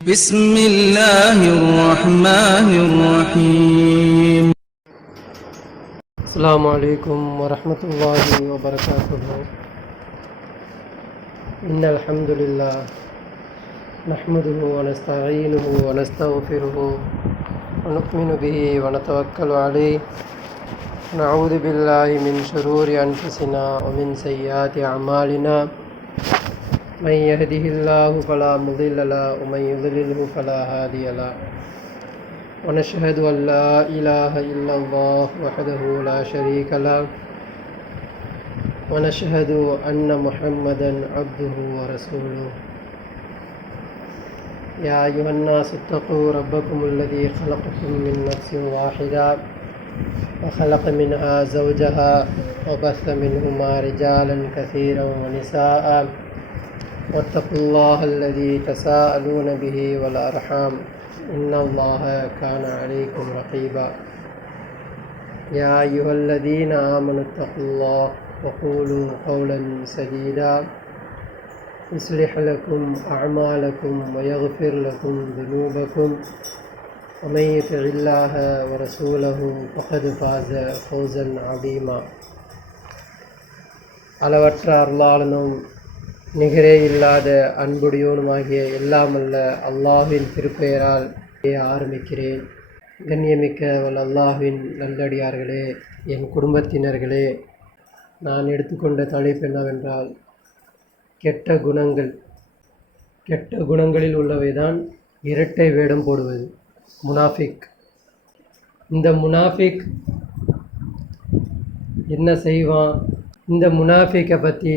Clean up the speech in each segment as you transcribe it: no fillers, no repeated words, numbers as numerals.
بسم الله الرحمن الرحيم. السلام عليكم ورحمة الله وبركاته. إن الحمد لله نحمده ونستعينه ونستغفره ونؤمن به ونتوكل عليه ونعوذ بالله من شرور أنفسنا ومن سيئات أعمالنا. من يهده الله فلا مضل له ومن يضلله فلا هادي له. ونشهد أن لا إله إلا الله وحده لا شريك له ونشهد أن محمدا عبده ورسوله. يا أيها الناس اتقوا ربكم الذي خلقكم من نفس واحدة وخلق منها زوجها وبث منهما رجالا كثيرا ونساء واتقوا الله الذي تساءلون به والأرحام إن الله كان عليكم رقيبا. يا أيها الذين آمنوا اتقوا الله وقولوا قولا سديدا يصلح لكم أعمالكم ويغفر لكم ذنوبكم ومن يطع الله ورسوله فقد فاز فوزا عظيما. அளவற்ற அருளாளனும் நிகரே இல்லாத அன்புடையோனுமாகிய எல்லாமல்ல அல்லாஹ்வின் திருப்பெயரால் ஆரம்பிக்கிறேன். கண்ணியமிக்க அல்லாஹ்வின் நல்லடியார்களே, என் குடும்பத்தினர்களே, நான் எடுத்துக்கொண்ட தலைப்பு என்னவென்றால் கெட்ட குணங்கள். கெட்ட குணங்களில் உள்ளவைதான் இரட்டை வேடம் போடுவது, முனாஃபிக். இந்த முனாஃபிக் என்ன செய்வான்? இந்த முனாஃபிக்கை பற்றி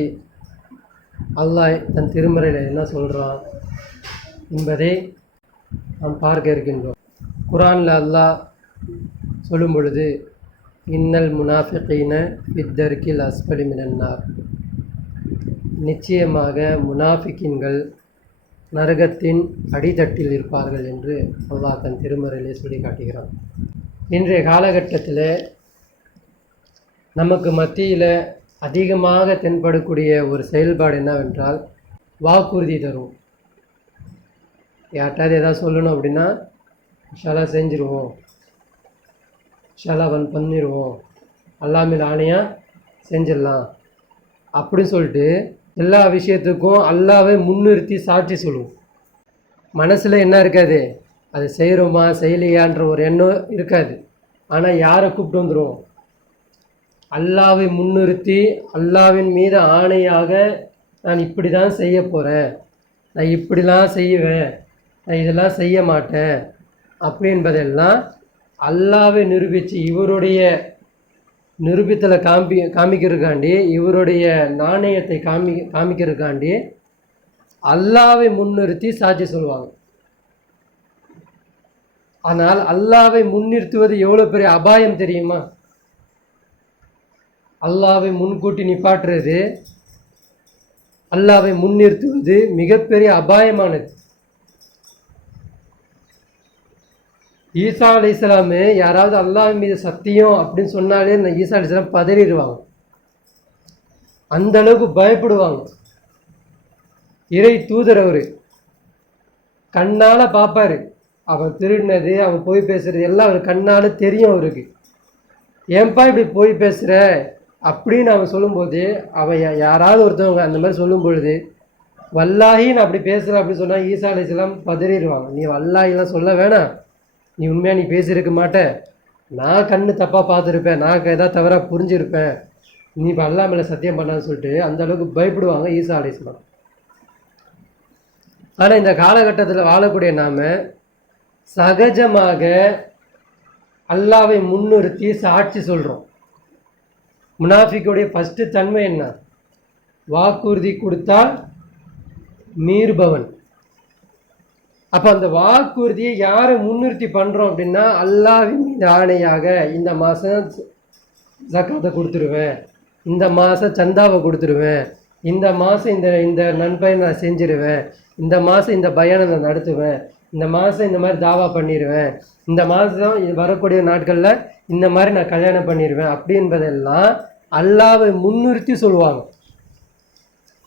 அல்லாஹ் தன் திருமறையில் என்ன சொல்கிறான் என்பதை நாம் பார்க்க இருக்கின்றோம். குர்ஆனில் அல்லாஹ் சொல்லும் பொழுது, இன்னல் முனாஃபிகீன ஃபித்தர்கில் அஸ்ஃபலி மினன்னார், நிச்சயமாக முனாஃபிக்கின்கள் நரகத்தின் அடித்தட்டில் இருப்பார்கள் என்று அல்லாஹ் தன் திருமறையிலே சொல்லி காட்டுகிறான். இன்றைய காலகட்டத்தில் நமக்கு மத்தியில் அதிகமாக தென்படக்கூடிய ஒரு செயல்பாடு என்னவென்றால் வாக்குறுதி தரும். யார்ட்டாவது எதாவது சொல்லணும் அப்படின்னா இன்ஷால்லா செஞ்சுருவோம், இன்ஷால்லா பண்ணிடுவோம், அல்லாஹ் மேல் ஆணையாக செஞ்சிடலாம் அப்படின்னு சொல்லிட்டு எல்லா விஷயத்துக்கும் அல்லாஹ்வை முன்னிறுத்தி சாட்சி சொல்லுவோம். மனசில் என்ன இருக்காது, அது செய்கிறோமா செய்யலையான்ற ஒரு எண்ணம் இருக்காது. ஆனால் யாரை கூப்பிட்டு வந்துடுவோம்? அல்லாஹ்வை முன்னிறுத்தி அல்லாஹ்வின் மீது ஆணையாக நான் இப்படி தான் செய்ய போகிறேன், நான் இப்படிலாம் செய்வேன், நான் இதெல்லாம் செய்ய மாட்டேன் அப்படி என்பதெல்லாம் அல்லாஹ்வை நிரூபித்து இவருடைய நிரூபித்தலை காமிக்கிறதுக்காண்டி, இவருடைய நாணயத்தை காமிக்கிறதுக்காண்டி அல்லாஹ்வை முன்னிறுத்தி சாட்சி சொல்லுவாங்க. ஆனால் அல்லாஹ்வை முன்னிறுத்துவது எவ்வளோ பெரிய அபாயம் தெரியுமா? அல்லாஹ்வை முன்கூட்டி நிப்பாட்டுறது, அல்லாஹ்வை முன்னிறுத்துவது மிகப்பெரிய அபாயமானது. ஈசா அலைஹிஸ்ஸலாமு யாராவது அல்லாஹ் மீது சத்தியம் அப்படின்னு சொன்னாலே இந்த ஈசா அலைஹிஸ்ஸலாம் பதறிடுவாங்க, அந்த அளவுக்கு பயப்படுவாங்க. இறை தூதர் அவர் கண்ணால் பார்ப்பார், அவன் திருடினது அவன் போய் பேசுறது எல்லாம் அவர் கண்ணால் தெரியும். அவருக்கு ஏன்பா இப்படி போய் பேசுகிற அப்படின்னு அவன் சொல்லும்போது, அவன் யாராவது ஒருத்தவங்க அந்த மாதிரி சொல்லும் பொழுது வல்லாஹி நான் அப்படி பேசுகிறேன் அப்படின்னு சொன்னால் ஈசா அலைஹிஸ்ஸலாம் பதறிடுவாங்க. நீ வல்லாஹிலாம் சொல்ல வேணாம், நீ உண்மையாக நீ பேசியிருக்க மாட்டேன், நான் கண்ணு தப்பாக பார்த்துருப்பேன், நான் ஏதாவது தவறாக புரிஞ்சிருப்பேன், நீ இப்போ அல்லாஹ் மேலே சத்தியம் பண்ணான்னு சொல்லிட்டு அந்த அளவுக்கு பயப்படுவாங்க ஈசா அலைஹிஸ்ஸலாம். ஆனால் இந்த காலகட்டத்தில் வாழக்கூடிய நாம் சகஜமாக அல்லாஹ்வை முன்னிறுத்தி சாட்சி சொல்கிறோம். முனாஃபிக்குடைய ஃபஸ்ட்டு தன்மை என்ன? வாக்குறுதி கொடுத்தால் மீறுபவன். அப்போ அந்த வாக்குறுதியை யாரை முன்னிறுத்தி பண்ணுறோம் அப்படின்னா, அல்லாஹ்வின் மீது ஆணையாக இந்த மாதம் ஜக்காத்தை கொடுத்துருவேன், இந்த மாதம் சந்தாவை கொடுத்துருவேன், இந்த மாதம் இந்த இந்த நன்மையை நான் செஞ்சிருவேன், இந்த மாதம் இந்த பயானை நான் நடத்துவேன், இந்த மாதம் இந்த மாதிரி தாவா பண்ணிடுவேன், இந்த மாதம் வரக்கூடிய நாட்களில் இந்த மாதிரி நான் கல்யாணம் பண்ணிடுவேன் அப்படி என்பதெல்லாம் அல்லாஹ்வை முன்னிறுத்தி சொல்லுவாங்க.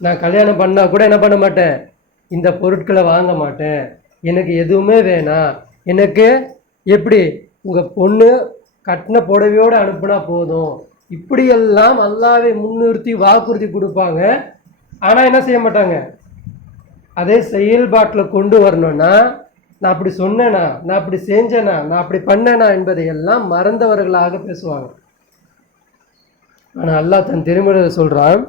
நான் கல்யாணம் பண்ணால் கூட என்ன பண்ண மாட்டேன், இந்த பொருட்களை வாங்க மாட்டேன், எனக்கு எதுவுமே வேணாம், எனக்கு எப்படி உங்கள் பொண்ணு கட்டின புடவையோடு அனுப்புனா போதும், இப்படியெல்லாம் அல்லாஹ்வை முன்னிறுத்தி வாக்குறுதி கொடுப்பாங்க. ஆனால் என்ன செய்ய மாட்டாங்க, அதே செயல்பாட்டில் கொண்டு வரணும்னா நான் அப்படி சொன்னேனா, நான் அப்படி செஞ்சேனா, நான் அப்படி பண்ணேனா என்பதையெல்லாம் மறந்தவர்களாக பேசுவாங்க. ஆனால் அல்லாஹ் தன் திருமணத்தை சொல்கிறான்,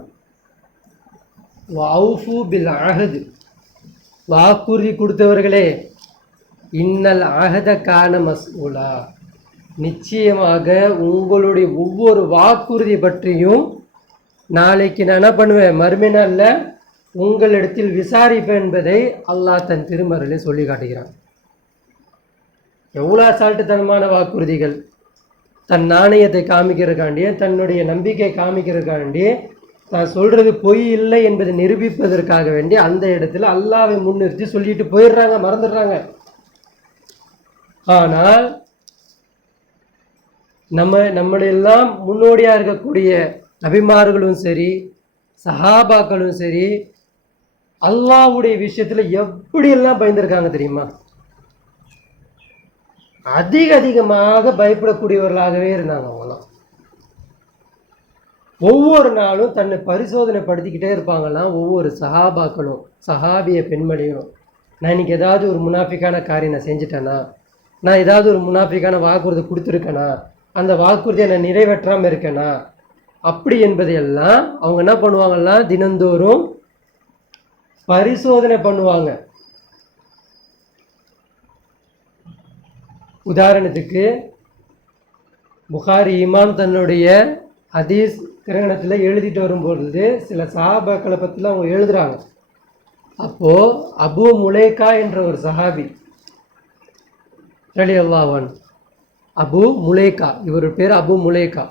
வௌஃபு பில் அஹது, வாக்குறுதி கொடுத்தவர்களே, இன்னல் அஹத கான மஸ்ஊலா, நிச்சயமாக உங்களுடைய ஒவ்வொரு வாக்குறுதி பற்றியும் நாளைக்கு நான் என்ன பண்ணுவேன், மறுமை நாளில் உங்களிடத்தில் விசாரிப்பேன் என்பதை அல்லாஹ் தன் திருமறையிலே சொல்லி காட்டுகிறான். எவ்வளோ அசால்ட்டுத்தனமான வாக்குறுதிகள்! தன் நாணயத்தை காமிக்கிறதுக்காண்டி, தன்னுடைய நம்பிக்கை காமிக்கிறதுக்காண்டி, தான் சொல்கிறது பொய் இல்லை என்பதை நிரூபிப்பதற்காக வேண்டி அந்த இடத்துல அல்லாஹ்வை முன்னிறுத்தி சொல்லிட்டு போயிடுறாங்க, மறந்துடுறாங்க. ஆனால் நம்மளெல்லாம் முன்னோடியாக இருக்கக்கூடிய நபிமார்களும் சரி, சஹாபாக்களும் சரி, அல்லாஹ்வுடைய விஷயத்தில் எப்படியெல்லாம் பயந்துருக்காங்க தெரியுமா? அதிகமாக பயப்படக்கூடியவர்களாகவே இருந்தாங்க அவங்களாம். ஒவ்வொரு நாளும் தன்னை பரிசோதனைப்படுத்திக்கிட்டே இருப்பாங்களாம் ஒவ்வொரு சஹாபாக்களும், சஹாபிய பெண்மணிகளும். நான் இன்னைக்கு ஏதாவது ஒரு முனாஃபிக்கான காரியம் நான் செஞ்சுட்டேனா, நான் ஏதாவது ஒரு முனாஃபிக்கான வாக்குறுதி கொடுத்துருக்கேனா, அந்த வாக்குறுதியை நான் நிறைவேற்றாமல் இருக்கேனா, அப்படி என்பதையெல்லாம் அவங்க என்ன பண்ணுவாங்கன்னா தினந்தோறும் பரிசோதனை பண்ணுவாங்க. உதாரணத்துக்கு புகாரி இமாம் தன்னுடைய ஹதீஸ் கிரகணத்தில் எழுதிட்டு வரும்பொழுது சில சஹாபாக்களை பற்றிலாம் அவங்க எழுதுகிறாங்க. அப்போது அபு முலைகா என்ற ஒரு சஹாபி ரலியல்லாஹு அன்ஹு, அபு முலைகா, இவர் பேர் அபு முலைகா.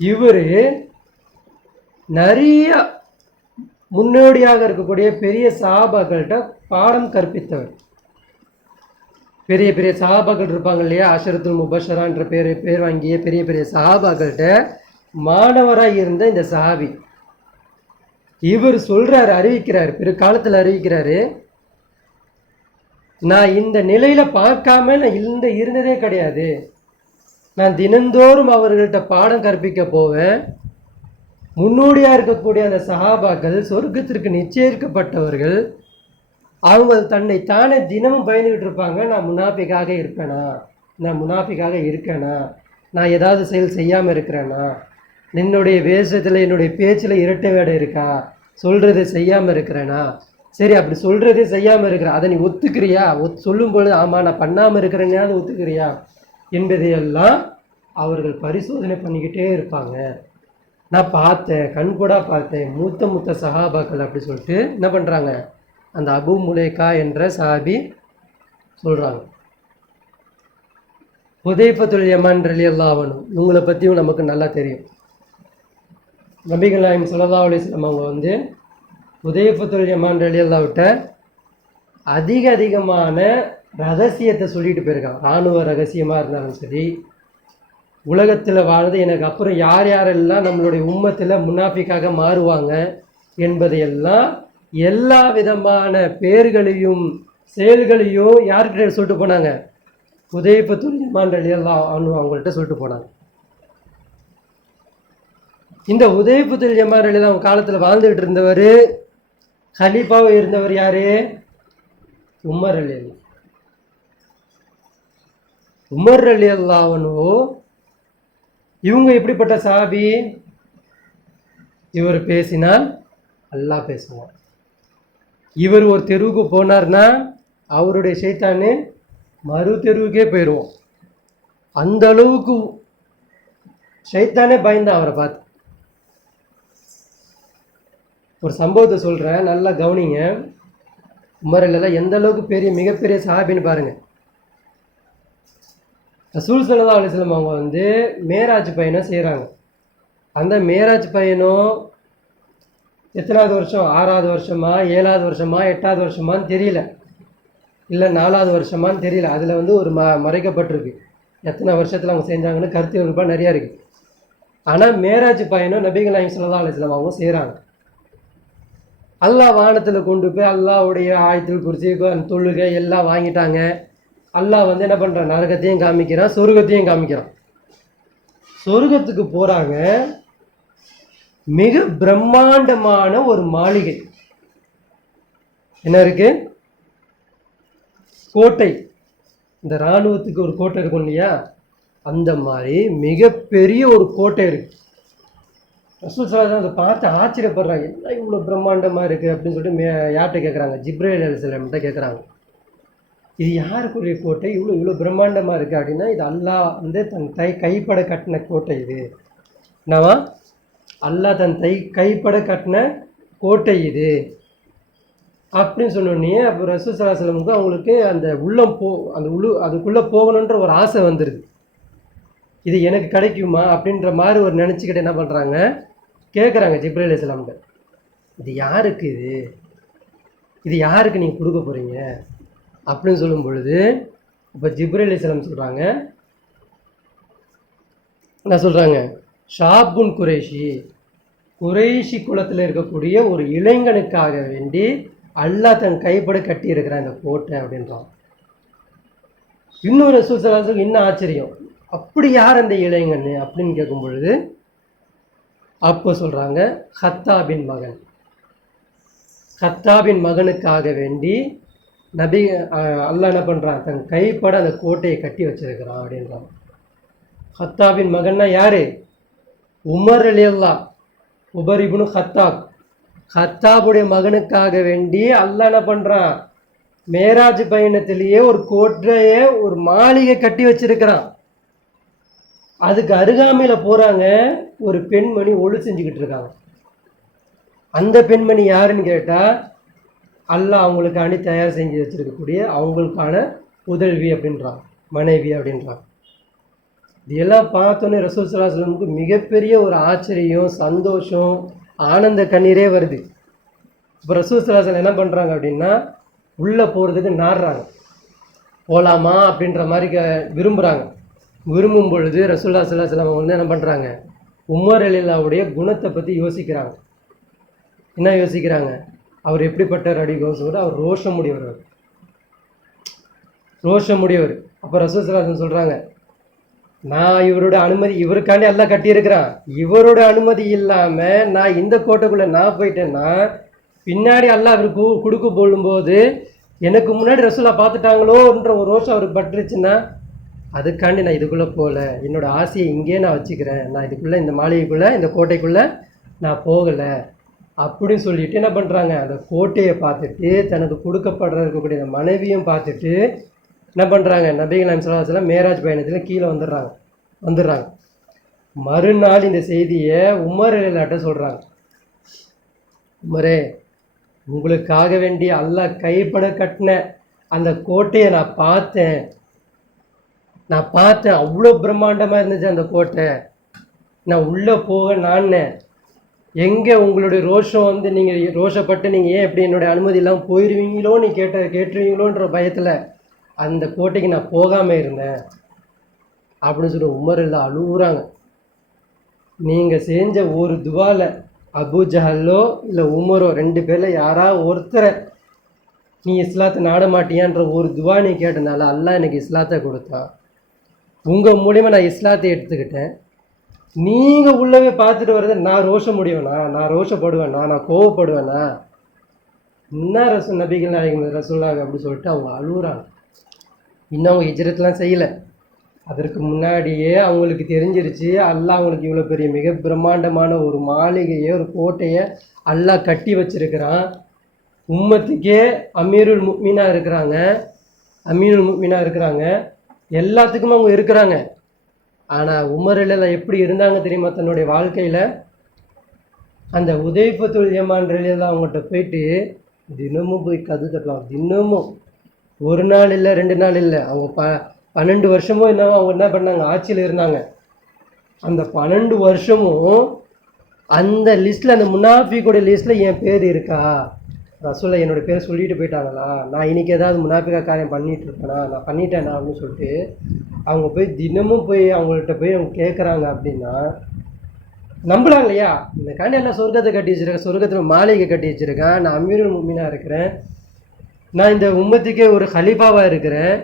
இவர் நிறைய முன்னோடியாக இருக்கக்கூடிய பெரிய சஹாபாக்கள்கிட்ட பாடம் கற்பித்தவர். பெரிய பெரிய சஹாபாக்கள் இருப்பாங்க இல்லையா, அஷரத்துல் முபஷரான்ற பேர் வாங்கிய பெரிய பெரிய சஹாபாக்கள்கிட்ட மாணவராக இருந்த இந்த சஹாபி இவர் சொல்கிறாரு, அறிவிக்கிறார், பிற்காலத்தில் அறிவிக்கிறாரு, நான் இந்த நிலையில் பார்க்காம நான் இருந்ததே கிடையாது. நான் தினந்தோறும் அவர்கள்ட்ட பாடம் கற்பிக்க போவேன். முன்னோடியாக இருக்கக்கூடிய அந்த சஹாபாக்கள் சொர்க்கத்திற்கு நிச்சயிக்கப்பட்டவர்கள். அவங்க தன்னை தானே தினமும் பயந்துக்கிட்டு இருப்பாங்க, நான் முனாஃபிக்காக இருப்பேனா, நான் முனாஃபிக்காக இருக்கேனா, நான் ஏதாவது செயல் செய்யாமல் இருக்கிறேனா, என்னுடைய வேஷத்தில் என்னுடைய பேச்சில் இரட்டை வேடை இருக்கா, சொல்கிறத செய்யாமல் இருக்கிறேனா, சரி அப்படி சொல்கிறதே செய்யாமல் இருக்கிற அதை நீ ஒத்துக்கிறியா, சொல்லும் பொழுது ஆமாம் நான் பண்ணாமல் இருக்கிறேன்னா அதை ஒத்துக்கிறியா என்பதையெல்லாம் அவர்கள் பரிசோதனை பண்ணிக்கிட்டே இருப்பாங்க. நான் பார்த்தேன், கண்கூடாக பார்த்தேன், மூத்த சஹாபாக்கள் அப்படி சொல்லிட்டு என்ன பண்ணுறாங்க, அந்த அபு முலைகா என்ற சஹாபி சொல்கிறாங்க. ஹுதைஃபத்துல் யமான் ரலியல்லாஹு அன்ஹு, இவங்களை பற்றியும் நமக்கு நல்லா தெரியும். நபிகள் நாயகம் ஸல்லல்லாஹு அலைஹி வஸல்லம் அவங்க ஹுதைஃபத்துல் யமான் ரலியல்லாஹுட்ட அதிகமான ரகசியத்தை சொல்லிட்டு போயிருக்காங்க. இராணுவ ரகசியமாக இருந்தாலும் சரி, உலகத்தில் வாழ்ந்து எனக்கு அப்புறம் யார் யாரெல்லாம் நம்மளுடைய உம்மத்தில் முனாஃபிக்காக மாறுவாங்க என்பதையெல்லாம் எல்லா விதமான பேர்களையும் செயல்களையும் யார்கிட்ட சொல்லிட்டு போனாங்க, ஹுதைஃபத்துல் யமான் ரலியல்லாஹு அன்ஹு அவங்கள்ட்ட சொல்லிட்டு போனாங்க. இந்த ஹுதைஃபத்துல் யமான் ரலியல்லாஹு அவங்க காலத்தில் வாழ்ந்துகிட்டு இருந்தவர், கலீஃபாவாக இருந்தவர் யாரு, உமர் ரலியல்லாஹு. உமர் ரலியல்லாஹு அன்ஹு இவங்க எப்படிப்பட்ட சஹாபி, இவர் பேசினால் அல்லாஹ் பேசுவார். இவர் ஒரு தெருவுக்கு போனார்னா அவருடைய ஷைத்தானு மறு தெருவுக்கே போயிடுவோம். அந்த அளவுக்கு ஷைத்தானே பயந்தான் அவரை பார்த்து. ஒரு சம்பவத்தை சொல்கிறேன், நல்லா கவனிங்க. உமர் இல்லைல்ல எந்த அளவுக்கு மிகப்பெரிய சஹாபின்னு பாருங்கள். ரசூல் ஸல்லல்லாஹு அலைஹி வஸல்லம் அவங்க மேராஜ் பயணம் செய்கிறாங்க. அந்த மேராஜ் பயணம் எத்தனாவது வருஷம், 6வது வருஷமா, 7வது வருஷமா, 8வது வருஷமான்னு தெரியல, இல்லை 4வது வருஷமான்னு தெரியல. அதில் ஒரு மறைக்கப்பட்டிருக்கு எத்தனை வருஷத்தில் அவங்க செஞ்சாங்கன்னு, கருத்து வேறுபாடு நிறையா இருக்குது. ஆனால் மேராஜ் பயணம் நபிகள் நாயகம் ஸல்லல்லாஹு அலைஹி வஸல்லம் அவங்க செய்கிறாங்க. அல்லாஹ் வானத்தில் கொண்டு போய் அல்லாஹ்வுடைய ஆயத்தில் குறிச்சி தொழுகை எல்லாம் வாங்கிட்டாங்க. அல்லாஹ் வந்து என்ன பண்ணுறான், நரகத்தையும் காமிக்கிறான், சொர்க்கத்தையும் காமிக்கிறான். சொர்க்கத்துக்கு போகிறாங்க. மிக பிரம்மாண்டமான ஒரு மாளிகை என்ன இருக்கு, கோட்டை. இந்த இராணுவத்துக்கு ஒரு கோட்டை இருக்கும் இல்லையா, அந்த மாதிரி மிகப்பெரிய ஒரு கோட்டை இருக்கு. ரசூல் ஸல்லல்லாஹு அதை பார்த்து ஆச்சரியப்படுறாங்க, என்ன இவ்வளோ பிரம்மாண்டமாக இருக்குது அப்படின்னு சொல்லிட்டு யார்கிட்ட கேட்குறாங்க, ஜிப்ரீல் அலைஹிஸ்ஸலாம்கிட்ட கேட்குறாங்க. இது யாருக்குரிய கோட்டை, இவ்வளோ பிரம்மாண்டமாக இருக்குது அப்படின்னா, இது அல்லாஹ் வந்து தன் கைப்பட கட்டின கோட்டை. இது என்னவா, அல்லாஹ் தன் கைப்பட கட்டின கோட்டை இது அப்படின்னு சொன்னோடனே அப்போ ரசூல் ஸல்லல்லாஹு அலைஹி வஸல்லம் அவங்களுக்கு அந்த உள்ளம் அதுக்குள்ளே போகணுன்ற ஒரு ஆசை வந்துடுது. இது எனக்கு கிடைக்குமா அப்படின்ற மாதிரி ஒரு நினச்சிக்கிட்டு என்ன பண்ணுறாங்க, கேட்குறாங்க ஜிப்ரீல் அலைஹிஸ்ஸலாம்கிட்ட, இது யாருக்கு, இது யாருக்கு நீங்கள் கொடுக்க போகிறீங்க அப்படின்னு சொல்லும் பொழுது, இப்போ ஜிப்ரீல் அலைஹிஸ்ஸலாம் சொல்கிறாங்க, என்ன சொல்கிறாங்க, ஷாபுன் குறைஷி குலத்தில் இருக்கக்கூடிய ஒரு இளைஞனுக்காக வேண்டி அல்லாஹ் தன் கைப்பட கட்டி இருக்கிற அந்த கோட்டை அப்படின்றான். இன்னொரு ரசூல் ஸல்லல்லாஹு அலைஹி வஸல்லம் இன்னும் ஆச்சரியம், அப்படி யார் அந்த இளைஞன் அப்படின்னு கேட்கும் பொழுது அப்போ சொல்கிறாங்க, ஹத்தாபின் மகனுக்காக வேண்டி நபி அல்லாஹ் என்ன பண்ணுறான், தன் கைப்பட அந்த கோட்டையை கட்டி வச்சிருக்கிறான் அப்படின்றான். ஹத்தாபின் மகன்னா யாரு, உமர் ரலியல்லாஹ், உமர் இப்னு ஹத்தாபுடைய மகனுக்காக வேண்டி அல்லாஹ் என்ன பண்ணுறான், மேராஜ் பயணத்திலேயே ஒரு கோட்டையை ஒரு மாளிகை கட்டி வச்சிருக்கிறான். அதுக்கு அருகாமையில் போகிறாங்க, ஒரு பெண்மணி ஒளி செஞ்சுக்கிட்டு இருக்காங்க. அந்த பெண்மணி யாருன்னு கேட்டால், அல்லாஹ் அவங்களுக்கு அணி தயார் செஞ்சு வச்சுருக்கக்கூடிய அவங்களுக்கான உதவி அப்படின்றான், மனைவி அப்படின்றான். இதெல்லாம் பார்த்தோன்னே ரசூல் ஸல்லல்லாஹு அலைஹி வஸல்லம் மிகப்பெரிய ஒரு ஆச்சரியம், சந்தோஷம், ஆனந்த கண்ணீரே வருது. இப்போ ரசூல் ஸல்லல்லாஹு அலைஹி வஸல்லம் என்ன பண்ணுறாங்க அப்படின்னா, உள்ளே போகிறதுக்கு நாடுறாங்க, போகலாமா அப்படின்ற மாதிரி விரும்புகிறாங்க. விரும்பும் பொழுது ரசூலுல்லாஹி ஸல்லல்லாஹு அலைஹி வஸல்லம் வந்து என்ன பண்ணுறாங்க, உமர் ரலியல்லாஹுடைய குணத்தை பற்றி யோசிக்கிறாங்க. என்ன யோசிக்கிறாங்க, அவர் எப்படிப்பட்டவர் அப்படின்னு சொல்லிட்டு, அவர் ரோஷமுடையவர். அப்போ ரசூல் ஸல்லல்லாஹு அலைஹி வஸல்லம் சொல்கிறாங்க, நான் இவரோட அனுமதி, இவருக்காண்டி எல்லாம் கட்டியிருக்கிறான், இவரோட அனுமதி இல்லாமல் நான் இந்த கோட்டைக்குள்ளே நான் போயிட்டேன்னா பின்னாடி அல்லாஹ் அவருக்கு கொடுக்க போடும்போது எனக்கு முன்னாடி ரசூலா பார்த்துட்டாங்களோன்ற ஒரு ரோஷம் அவருக்கு பட்டுருச்சுன்னா, அதுக்காண்டி நான் இதுக்குள்ளே போகல, என்னோடய ஆசையை இங்கேயே நான் வச்சுக்கிறேன், நான் இதுக்குள்ளே இந்த மாளிகைக்குள்ளே இந்த கோட்டைக்குள்ளே நான் போகலை அப்படின்னு சொல்லிட்டு என்ன பண்ணுறாங்க, அந்த கோட்டையை பார்த்துட்டு தனக்கு கொடுக்கப்படுற இருக்கக்கூடிய அந்த மனைவியும் பார்த்துட்டு என்ன பண்ணுறாங்க, நபிகள் நாயகம் ஸல்லல்லாஹு அலைஹி வஸல்லம் மேராஜ் பயணத்தில் கீழே வந்துடுறாங்க. மறுநாள் இந்த செய்தியை உமர் ரலியல்லாஹு சொல்கிறாங்க, உமரே, உங்களுக்காக வேண்டி அல்லாஹ் கைப்பட கட்டின அந்த கோட்டையை நான் பார்த்தேன், அவ்வளோ பிரம்மாண்டமாக இருந்துச்சு அந்த கோட்டை. நான் உள்ளே போக எங்கே உங்களுடைய ரோஷம் வந்து நீங்கள் ரோஷப்பட்டு நீங்கள் ஏன் எப்படி என்னுடைய அனுமதி இல்லாமல் போயிடுவீங்களோ நீ கேட்டுருவீங்களோன்ற பயத்தில் அந்த கோட்டைக்கு நான் போகாமல் இருந்தேன் அப்படின்னு சொல்லி உமர் எல்லாம் அழுகுறாங்க. நீங்கள் செஞ்ச ஒரு துவாவில் அபு ஜஹல்லோ இல்லை உமரோ ரெண்டு பேரில் யாராவது ஒருத்தரை நீ இஸ்லாத்தை நாட மாட்டியான்ற ஒரு துவா நீ கேட்டனால அல்லாஹ் எனக்கு இஸ்லாத்தை கொடுத்தான். உங்கள் மூலிமா நான் இஸ்லாத்தை எடுத்துக்கிட்டேன். நீங்கள் உள்ளவே பார்த்துட்டு வர்றதை நான் நான் ரோஷப்படுவேனா, நான் கோவப்படுவேனா, என்ன நபிகள் நாயகம் ரசூலுல்லாஹ் அப்படி சொல்லிட்டு அவங்க அழுகுறாங்க. இன்னும் அவங்க ஹிஜ்ரத்லாம் செய்யலை. அதற்கு முன்னாடியே அவங்களுக்கு தெரிஞ்சிருச்சு, அல்லாஹ் அவங்களுக்கு இவ்வளோ பெரிய மிக பிரம்மாண்டமான ஒரு மாளிகையை, ஒரு கோட்டையை அல்லாஹ் கட்டி வச்சிருக்கிறான். உம்மத்துக்கே அமீருல் முஃமினாக இருக்கிறாங்க. எல்லாத்துக்குமே அவங்க இருக்கிறாங்க. ஆனால் உமர் ரலியல்லாஹு எப்படி இருந்தாங்க தெரியுமா, தன்னுடைய வாழ்க்கையில் அந்த உதைஃபத்துல் யமான் ரலியல்லாஹு அவங்ககிட்ட போயிட்டு தினமும் போய் கது தட்டலாம். தினமும் ஒரு நாள் இல்லை, 2 நாள் இல்லை, அவங்க 12 வருஷமும் என்னவோ அவங்க என்ன பண்ணாங்க, ஆட்சியில் இருந்தாங்க. அந்த 12 வருஷமும் அந்த லிஸ்ட்டில், அந்த முனாஃபிக்குடைய லிஸ்ட்டில் என் பேர் இருக்கா, ரசூலுல்லாஹ் என்னோடய பேர் சொல்லிட்டு போயிட்டாங்களா, நான் இன்றைக்கி ஏதாவது முனாஃபிகா காரியம் பண்ணிகிட்டு இருப்பேனா, நான் பண்ணிட்டேனா அப்படின்னு சொல்லிட்டு அவங்க போய் தினமும் போய் அவங்கள்ட்ட போய் அவங்க கேட்குறாங்க. அப்படின்னா நம்பலாம் இல்லையா? இந்த காண்டி எல்லாம் சொர்க்கத்தை கட்டி வச்சிருக்கேன், சொர்க்கத்தில் மாளிகை கட்டி வச்சிருக்கேன், நான் அமீருல் முஃமினாக இருக்கிறேன், நான் இந்த உம்மத்துக்கே ஒரு ஹலீஃபாவாக இருக்கிறேன்,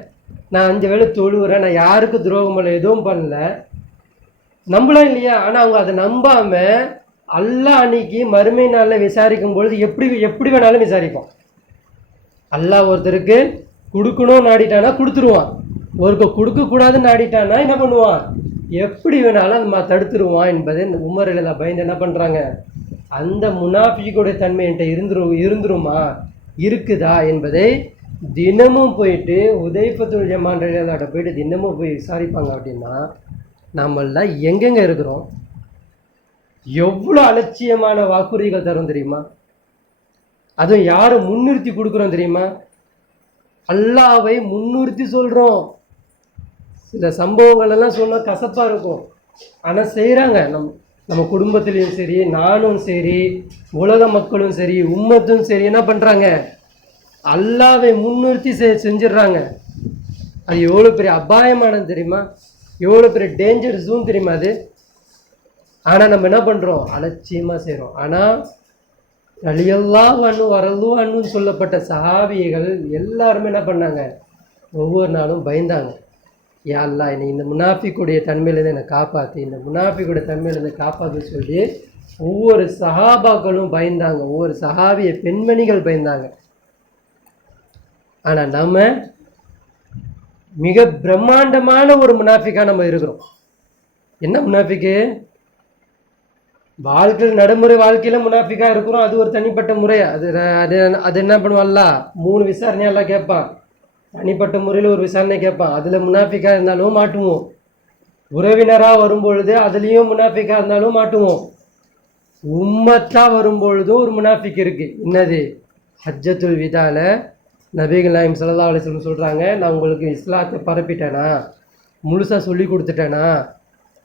நான் 5 வேளை தொழுகிறேன், நான் யாருக்கும் துரோகம் பண்ணல, எதுவும் பண்ணல, நம்பலாம் இல்லையா? ஆனால் அவங்க அதை நம்பாமல் அல்லாஹ் அன்னைக்கு மறுமை நாளில் விசாரிக்கும் பொழுது எப்படி வேணாலும் விசாரிப்போம். அல்லாஹ் ஒருத்தருக்கு கொடுக்கணும் நாடிட்டானா கொடுத்துருவான், ஒருக்க கொடுக்கக்கூடாதுன்னு நாடிட்டானா என்ன பண்ணுவான்? எப்படி வேணாலும் நம்ம தடுத்துருவான் என்பதை உமர் எல்லாம் பயந்து என்ன பண்ணுறாங்க, அந்த முனாஃபிக்குடைய தன்மை என்கிட்ட இருந்துருமா இருக்குதா என்பதை தினமும் போயிட்டு ஹுதைஃபத்துல் யமான் ரலியல்லாஹு போயிட்டு தினமும் போய் விசாரிப்பாங்க. அப்படின்னா நம்மளாம் எங்கெங்கே இருக்கிறோம்? எவ்வளோ அலட்சியமான வாக்குறுதிகள் தரும் தெரியுமா? அதுவும் யாரை முன்னிறுத்தி கொடுக்குறோம் தெரியுமா? அல்லாவை முன்னிறுத்தி சொல்கிறோம். சில சம்பவங்கள் எல்லாம் சொன்னால் கசப்பாக இருக்கும், ஆனால் செய்கிறாங்க. நம்ம குடும்பத்துலேயும் சரி, நானும் சரி, உலக மக்களும் சரி, உம்மத்தும் சரி, என்ன பண்ணுறாங்க? அல்லாவை முன்னிறுத்தி செஞ்சிடுறாங்க. அது எவ்வளோ பெரிய அபாயமானது தெரியுமா? எவ்வளோ பெரிய டேஞ்சர் ஜோன் தெரியுமா அது? ஆனால் நம்ம என்ன பண்ணுறோம்? அலட்சியமாக செய்கிறோம். ஆனால் ரலியல்லாஹு அன்ஹு வரல்லு அன்ஹுன்னு சொல்லப்பட்ட சஹாபிகள் எல்லாருமே என்ன பண்ணாங்க? ஒவ்வொரு நாளும் பயந்தாங்க. யா அல்லாஹ், என்னை இந்த முனாஃபிக்குடைய தன்மையிலேருந்து என்னை காப்பாற்றி, இந்த முனாஃபிக்குடைய தன்மையிலேருந்து காப்பாற்றுன்னு சொல்லி ஒவ்வொரு சஹாபாக்களும் பயந்தாங்க, ஒவ்வொரு சஹாபிய பெண்மணிகள் பயந்தாங்க. ஆனால் நம்ம மிக பிரம்மாண்டமான ஒரு முனாஃபிக்காக நம்ம இருக்கிறோம். என்ன முனாஃபிக்கு? வாழ்க்கையில் நடைமுறை வாழ்க்கையில் முனாஃபிக்காக இருக்கிறோம், அது ஒரு தனிப்பட்ட முறை. அது அது அது என்ன பண்ணுவான்ல, 3 விசாரணையெல்லாம் கேட்பான், தனிப்பட்ட முறையில் ஒரு விசாரணை கேட்பான். அதில் முனாஃபிக்காக இருந்தாலும் மாட்டுவோம், உறவினராக வரும்பொழுது அதுலேயும் முனாஃபிக்காக இருந்தாலும் மாட்டுவோம், உம்மத்தாக வரும்பொழுதும் ஒரு முனாஃபிக் இருக்குது. என்னது? ஹஜ்ஜத்துல் விதால நபிகள் நாயகம் ஸல்லல்லாஹு அலைஹி வஸல்லம் சொல்கிறாங்க, நான் உங்களுக்கு இஸ்லாத்தை பரப்பிட்டேனா, முழுசாக சொல்லி கொடுத்துட்டேனா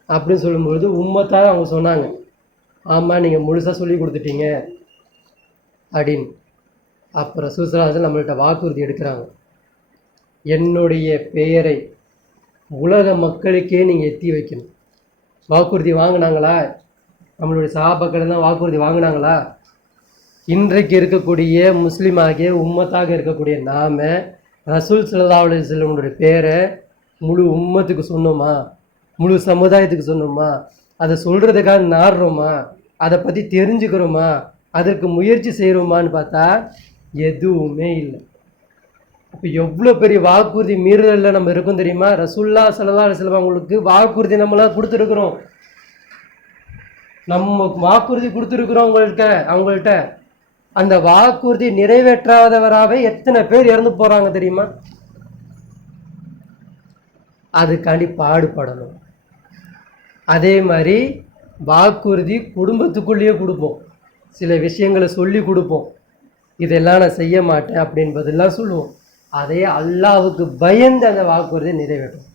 அப்படின்னு சொல்லும்பொழுது உம்மத்தாக அவங்க சொன்னாங்க, ஆமாம் நீங்கள் முழுசாக சொல்லி கொடுத்துட்டீங்க அப்படின்னு. அப்புறம் ரசூலுல்லாஹி ஸல்லல்லாஹு அலைஹி வஸல்லம் நம்மள்கிட்ட வாக்குறுதி எடுக்கிறாங்க, என்னுடைய பெயரை உலக மக்களுக்கே நீங்கள் எத்தி வைக்கணும். வாக்குறுதி வாங்கினாங்களா? நம்மளுடைய சஹாபாக்கள் தான் வாக்குறுதி வாங்கினாங்களா? இன்றைக்கு இருக்கக்கூடிய முஸ்லீம் ஆகிய உம்மத்தாக இருக்கக்கூடிய நாம ரசூல் ஸல்லல்லாஹு அலைஹி வஸல்லமுடைய பேரை முழு உம்மத்துக்கு சொன்னோமா? முழு சமுதாயத்துக்கு சொன்னோமா? அதை சொல்கிறதுக்காக நாடுறோமா? அதை பற்றி தெரிஞ்சுக்கிறோமா? அதற்கு முயற்சி செய்கிறோமான்னு பார்த்தா எதுவுமே இல்லை. அப்போ எவ்வளோ பெரிய வாக்குறுதி மீறலில் நம்ம இருக்கோம் தெரியுமா? ரசூலுல்லாஹி ஸல்லல்லாஹு அலைஹி வஸல்லம் அவங்களுக்கு வாக்குறுதி நம்மளாம் கொடுத்துருக்குறோம். நம்ம வாக்குறுதி கொடுத்துருக்குறோம் அவங்கள்ட்ட. அந்த வாக்குறுதி நிறைவேற்றாதவராகவே எத்தனை பேர் இறந்து போகிறாங்க தெரியுமா? அதுக்காண்டி பாடுபடணும். அதே மாதிரி வாக்குறுதி குடும்பத்துக்குள்ளேயே கொடுப்போம், சில விஷயங்களை சொல்லி கொடுப்போம், இதெல்லாம் நான் செய்ய மாட்டேன் அப்படின்பதெல்லாம் சொல்லுவோம். அதே அல்லாஹ்வுக்கு பயந்து அந்த வாக்குறுதியை நிறைவேற்றும்.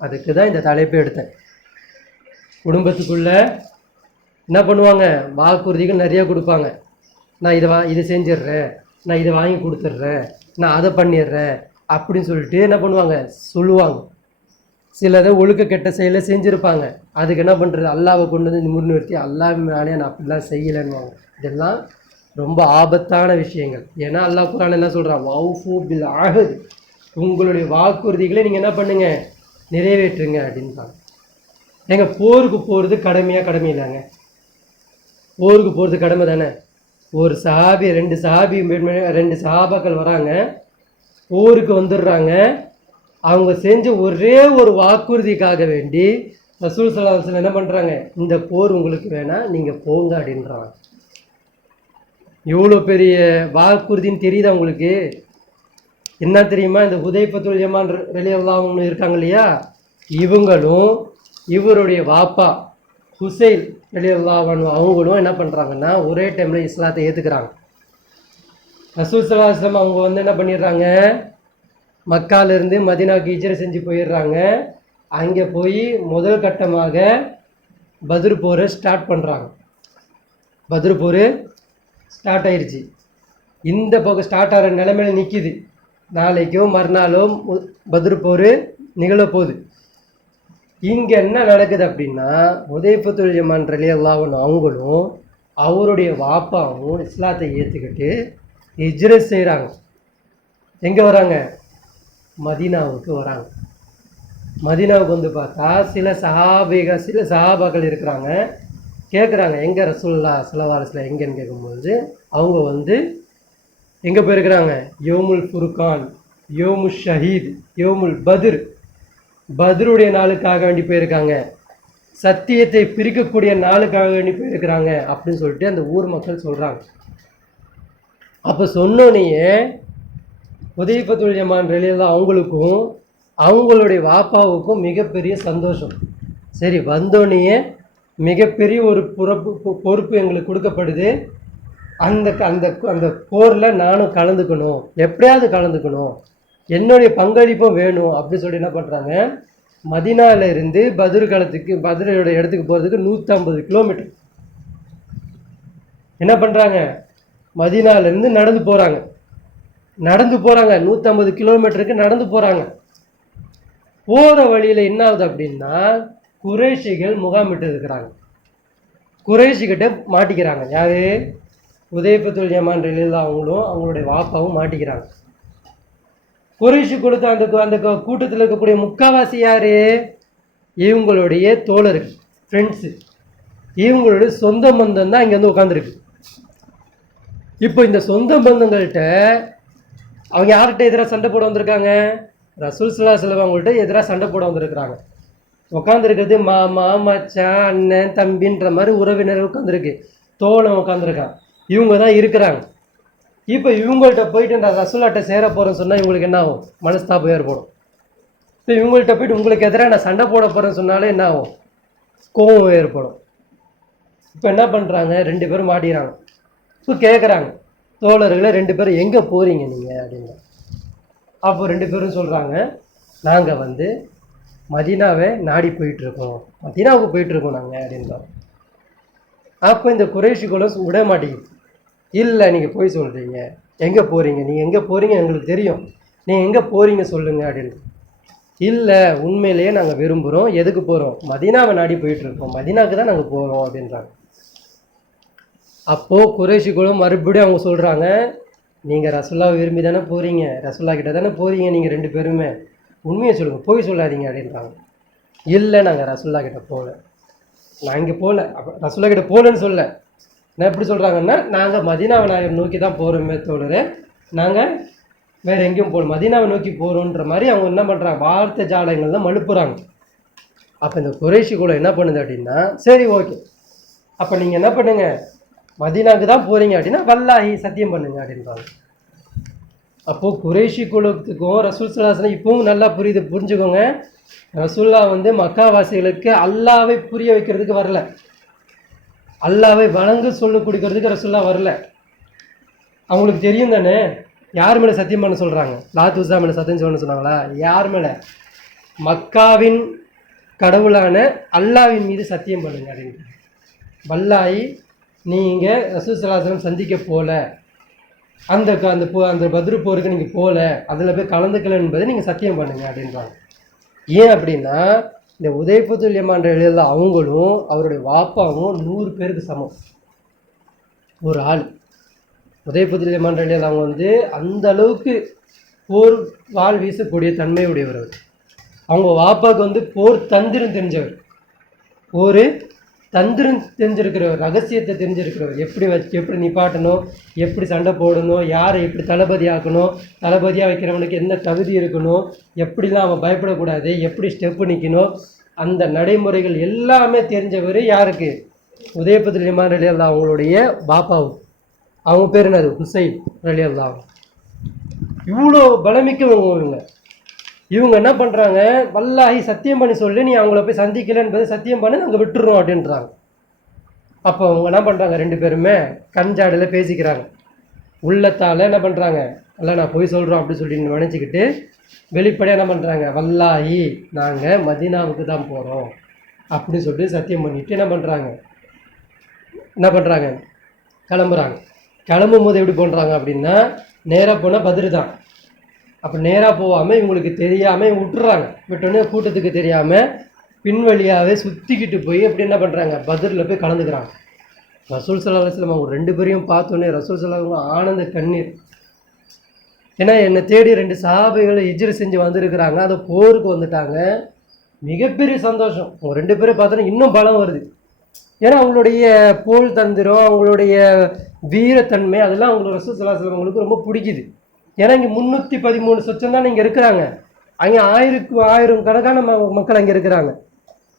அதுக்கு தான் இந்த தலைப்பை எடுத்தேன். குடும்பத்துக்குள்ள என்ன பண்ணுவாங்க? வாக்குறுதிகள் நிறைய கொடுப்பாங்க. நான் இதை செஞ்சிடுறேன், நான் இதை வாங்கி கொடுத்துட்றேன், நான் அதை பண்ணிடுறேன் அப்படின்னு சொல்லிட்டு என்ன பண்ணுவாங்க? சொல்லுவாங்க. சிலதை ஒழுக்க கெட்ட செயலை செஞ்சுருப்பாங்க. அதுக்கு என்ன பண்ணுறது? அல்லாவை கொண்டு வந்து முன்னிறுத்தி அல்லாஹ்வினாலே நான் அப்படிலாம் செய்யலைன்னுவாங்க. இதெல்லாம் ரொம்ப ஆபத்தான விஷயங்கள். ஏன்னா அல்லாஹ் குர்ஆன் என்ன சொல்கிறான்? வௌஃபு பில் அஹ்த், உங்களுடைய வாக்குறுதிகளை நீங்கள் என்ன பண்ணுங்க? நிறைவேற்றுங்க அப்படின்றாங்க. ஏங்க, போருக்கு போகிறது கடமை இல்லைங்க? போருக்கு போகிறது கடமை தானே? ஒரு சஹாபி 2 சஹாபாக்கள் வராங்க, போருக்கு வந்துடுறாங்க. அவங்க செஞ்ச ஒரே ஒரு வாக்குறுதிக்காக வேண்டி ரசூல் ஸல்லல்லாஹு அலைஹி வஸல்லம் என்ன பண்ணுறாங்க? இந்த போர் உங்களுக்கு வேணாம், நீங்கள் போங்க அப்படின்றாங்க. எவ்வளோ பெரிய வாக்குறுதின்னு தெரியுதா உங்களுக்கு? என்ன தெரியுமா? இந்த ஹுதைஃபத்துல் யமான் ரலியல்லாஹு அன்ஹு இருக்காங்க இல்லையா, இவங்களும் இவருடைய வாப்பா ஹுசைன் ரலியல்லாஹு அன்ஹு அவங்களும் என்ன பண்ணுறாங்கன்னா ஒரே டைமில் இஸ்லாத்தை ஏற்றுக்கிறாங்க. ரசூல் ஸல்லல்லாஹு அலைஹி வஸல்லம் அவங்க வந்து என்ன பண்ணிடுறாங்க? மக்காலிருந்து மதீனாவுக்கு ஹிஜ்ரத் செஞ்சு போயிடுறாங்க. அங்கே போய் முதல் கட்டமாக பத்ர் போரை ஸ்டார்ட் பண்ணுறாங்க. பத்ர் போர் ஸ்டார்ட் ஆயிடுச்சு. இந்த பக்கம் ஸ்டார்ட் ஆகிற நிலைமையில் நிற்கிது. நாளைக்கோ மறுநாளோ பத்ர் போர் நிகழப்போகுது. இங்கே என்ன நடக்குது அப்படின்னா ஹுதைஃபத்துல் யமான் ரலியல்லாஹு அன்ஹு அவங்களும் அவருடைய வாப்பாவும் இஸ்லாத்தை ஏற்றுக்கிட்டு ஹிஜ்ரத் செய்கிறாங்க. எங்கே வராங்க? மதீனாவுக்கு வராங்க. மதீனாவுக்கு வந்து பார்த்தா சில சஹாபாக்கள் இருக்கிறாங்க. கேட்குறாங்க, எங்கே ரசூலுல்லாஹ் ஸல்லல்லாஹு அலைஹி வஸல்லம் எங்கேன்னு கேட்கும்போது அவங்க வந்து எங்கே போயிருக்கிறாங்க? யோமுல் ஃபுர்கான், யோமுல் ஷஹீத், யோமுல் பத்ருடைய நாளுக்காக வேண்டி போயிருக்காங்க, சத்தியத்தை பிரிக்கக்கூடிய நாளுக்காக வேண்டி போயிருக்கிறாங்க அப்படின்னு சொல்லிட்டு அந்த ஊர் மக்கள் சொல்கிறாங்க. அப்போ சொன்னோனையே ஹுதைஃபத்துல் யமான் ரலியல்லாஹு அவங்களுக்கும் அவங்களுடைய வாப்பாவுக்கும் மிகப்பெரிய சந்தோஷம். சரி, வந்தோடனே மிகப்பெரிய ஒரு பொறுப்பு எங்களுக்கு கொடுக்கப்படுது. அந்த அந்த அந்த போரில் நானும் கலந்துக்கணும், எப்படியாவது கலந்துக்கணும், என்னுடைய பங்களிப்பும் வேணும் அப்படின்னு சொல்லி என்ன பண்ணுறாங்க, மதீனாவிலிருந்து பத்ருடைய இடத்துக்கு போகிறதுக்கு 150 கிலோமீட்டர் என்ன பண்ணுறாங்க, மதீனாவிலேருந்து நடந்து போகிறாங்க. 150 கிலோமீட்டருக்கு நடந்து போகிறாங்க. போகிற வழியில் என்ன ஆகுது அப்படின்னா குறைஷிகள் முகாமிட்டு இருக்கிறாங்க. குறைஷிக்கிட்ட மாட்டிக்கிறாங்க. யார்? ஹுதைஃபத்துல் யமான் ரலியல்லாஹு அவங்களும் அவங்களுடைய வாப்பாவும் மாட்டிக்கிறாங்க. குறைஷி கொடுத்த அந்த கூட்டத்தில் இருக்கக்கூடிய முக்காவாசி யார்? இவங்களுடைய தோழர்கள், ஃப்ரெண்ட்ஸு, இவங்களுடைய சொந்த பந்தம் தான் இங்கே வந்து உட்காந்துருக்கு. இப்போ இந்த சொந்த பந்தங்கள்கிட்ட அவங்க யார்கிட்ட எதிராக சண்டை போட வந்திருக்காங்க? ரசூல் ஸல்லல்லாஹு அலைஹி வஸல்லம் அவங்கள்ட்ட எதிராக சண்டை போட வந்திருக்கிறாங்க. உட்காந்துருக்கிறது மாமா, மச்சான், அண்ணன், தம்பின்ற மாதிரி உறவினர் உட்காந்துருக்கு, தோழன் உட்காந்துருக்கான், இவங்க தான் இருக்கிறாங்க. இப்போ இவங்கள்ட்ட போயிட்டு நான் ரசூலாட்ட சேர போகிறேன்னு சொன்னால் இவங்களுக்கு என்ன ஆகும்? மனஸ்தாபம் ஏற்படும். இப்போ இவங்கள்ட்ட போயிட்டு உங்களுக்கு எதிராக நான் சண்டை போட போகிறேன்னு சொன்னாலே என்ன ஆகும்? கோபம் ஏற்படும். இப்போ என்ன பண்ணுறாங்க, 2 பேரும் மாட்டிக்கிறாங்க. இப்போ கேட்குறாங்க தோழர்களை, 2 பேரும் எங்கே போகிறீங்க நீங்கள் அப்படின்னு. அப்போ 2 பேரும் சொல்கிறாங்க, நாங்கள் வந்து மதீனாவை நாடி போயிட்டுருக்கோம், மதீனாவுக்கு போயிட்டுருக்கோம் நாங்கள் அப்படின்றோம். அப்போ இந்த குறைஷிகளும் விட மாட்டேங்குது. இல்லை, நீங்கள் போய் சொல்கிறீங்க, எங்கே போகிறீங்க, நீங்கள் எங்கே போகிறீங்க எங்களுக்கு தெரியும், நீங்கள் எங்கே போகிறீங்க சொல்லுங்கள் அப்படின்னு. இல்லை, உண்மையிலேயே நாங்கள் விரும்புகிறோம். எதுக்கு போகிறோம்? மதீனாவை நாடி போயிட்டுருக்கோம், மதீனாவுக்கு தான் நாங்கள் போகிறோம் அப்படின்றாங்க. அப்போது குறைஷிகளும் மறுபடியும் அவங்க சொல்கிறாங்க, நீங்கள் ரசூல்லாவை விரும்பி தானே போகிறீங்க, ரசூல்லா கிட்ட தானே போகிறீங்க, நீங்கள் 2 பேருமே உண்மையை சொல்லுங்கள், போய் சொல்லாதீங்க அப்படின்றாங்க. இல்லை, நாங்கள் ரசூல்லா கிட்ட போகல, நான் இங்கே போகல. அப்போ ரசூல்லா கிட்ட போகலன்னு சொல்ல, நான் எப்படி சொல்கிறாங்கன்னா, நாங்கள் மதீனாவை நோக்கி தான் போகிறோமே தோழரே, நாங்கள் வேறு எங்கேயும் போகல, மதீனாவை நோக்கி போகிறோன்ற மாதிரி அவங்க என்ன பண்ணுறாங்க, வார்த்தை ஜாலங்கள் தான் மழுப்புறாங்க. அப்போ இந்த குறைஷி கூட என்ன பண்ணுது அப்படின்னா, சரி ஓகே, அப்போ நீங்கள் என்ன பண்ணுங்கள், மதீனாவுக்கு தான் போகிறீங்க அப்படின்னா வல்லாஹி சத்தியம் பண்ணுங்க அப்படின்றாங்க. அப்போது குறைஷி குலத்துக்கும் ரசூல் ஸல்லல்லாஹு அலைஹி வஸல்லம் இப்பவும் நல்லா புரிஞ்சுக்கோங்க, ரசூல்லா வந்து மக்காவாசிகளுக்கு அல்லாவை புரிய வைக்கிறதுக்கு வரல, அல்லாவை வணங்க சொல்லி கொடுக்கறதுக்கு ரசூல்லா வரல. அவங்களுக்கு தெரியும் தானே யார் மேலே சத்தியம் பண்ண சொல்கிறாங்க, லாத் உஸா மேலே சத்தியம் பண்ண சொன்னாங்களா? யார் மேலே? மக்காவின் கடவுளான அல்லாவின் மீது சத்தியம் பண்ணுங்க அப்படின்ட்டு. வல்லாஹி நீங்கள் ரசூல் ஸல்லல்லாஹு அலைஹி வஸல்லம் சந்திக்க போகல, அந்த பத்ரு போருக்கு நீங்கள் போகல, அதில் போய் கலந்துக்கல என்பதை நீங்கள் சத்தியம் பண்ணுங்க அப்படின்றாங்க. ஏன் அப்படின்னா இந்த ஹுதைஃபத்துல் யமான் ரலியல்லாஹு அவங்களும் அவருடைய வாப்பாவும் 100 பேருக்கு சமம். ஒரு ஆள் ஹுதைஃபத்துல் யமான் ரலியல்லாஹு அவங்க வந்து அந்த அளவுக்கு போர் வாள் வீசக்கூடிய தன்மையுடையவர். அவங்க வாப்பாவுக்கு வந்து போர் தந்திரம் தெரிஞ்சவர், ஒரு தந்திரம் தெரிஞ்சிருக்கிறவர், ரகசியத்தை தெரிஞ்சிருக்கிறவர், எப்படி நிப்பாட்டணும், எப்படி சண்டை போடணும், யாரை எப்படி தளபதி ஆக்கணும், தளபதியாக வைக்கிறவனுக்கு என்ன தகுதி இருக்கணும், எப்படிலாம் அவன் பயப்படக்கூடாது, எப்படி ஸ்டெப்பு நிற்கணும், அந்த நடைமுறைகள் எல்லாமே தெரிஞ்சவர் யாருக்கு? ஹுதைஃபத்துல் யமான் ரலியல்லாஹு அவங்களுடைய பாப்பாவும். அவங்க பேர் என்னது? ஹுசைன் ரலியல்லாஹு. இவ்வளோ பலமிக்கவங்க இவங்க என்ன பண்ணுறாங்க, வல்லாஹி சத்தியம் பண்ணி சொல்லி நீ அவங்கள போய் சந்திக்கல என்பதை சத்தியம் பண்ணி நாங்கள் விட்டுறோம் அப்படின்றாங்க. அப்போ அவங்க என்ன பண்ணுறாங்க, 2 பேருமே கஞ்சாடில் பேசிக்கிறாங்க. உள்ளத்தால் என்ன பண்ணுறாங்க, அல்ல நான் போய் சொல்கிறோம் அப்படின்னு சொல்லி நினச்சிக்கிட்டு வெளிப்படையாக என்ன பண்ணுறாங்க, வல்லாஹி நாங்கள் மதீனாவுக்கு தான் போகிறோம் அப்படின்னு சொல்லிட்டு சத்தியம் பண்ணிவிட்டு என்ன பண்ணுறாங்க கிளம்புறாங்க. கிளம்பும் போது எப்படி பண்ணுறாங்க அப்படின்னா, நேராக போனால் பத்ரு தான். அப்போ நேராக போகாமல் இவங்களுக்கு தெரியாமல் விட்டுறாங்க. விட்டோன்னே கூட்டத்துக்கு தெரியாமல் பின் வழியாகவே சுற்றிக்கிட்டு போய் எப்படி என்ன பண்ணுறாங்க, பத்ரில் போய் கலந்துக்கிறாங்க. ரசூல் ஸல்லல்லாஹு அலைஹி வஸல்லம் அவங்க 2 பேரையும் பார்த்தோன்னே ரசூல் ஸல்லல்லாஹு அலைஹி வஸல்லம் ஆனந்த கண்ணீர். ஏன்னா என்னை தேடி 2 சஹாபிகளை ஹிஜ்ர் செஞ்சு வந்திருக்கிறாங்க, அதை போருக்கு வந்துட்டாங்க. மிகப்பெரிய சந்தோஷம். அவங்க 2 பேரும் பார்த்தோன்னா இன்னும் பலம் வருது. ஏன்னா அவங்களுடைய போல் தந்திரம், அவங்களுடைய வீரத்தன்மை, அதெல்லாம் அவங்களுக்கு ரசூல் ஸல்லல்லாஹு அலைஹி வஸல்லம் அவங்களுக்கு ரொம்ப பிடிக்குது. ஏன்னா இங்கே 313 சொச்சம் தான் இங்கே இருக்கிறாங்க, அங்கே 1000 கணக்கான மக்கள் அங்கே இருக்கிறாங்க.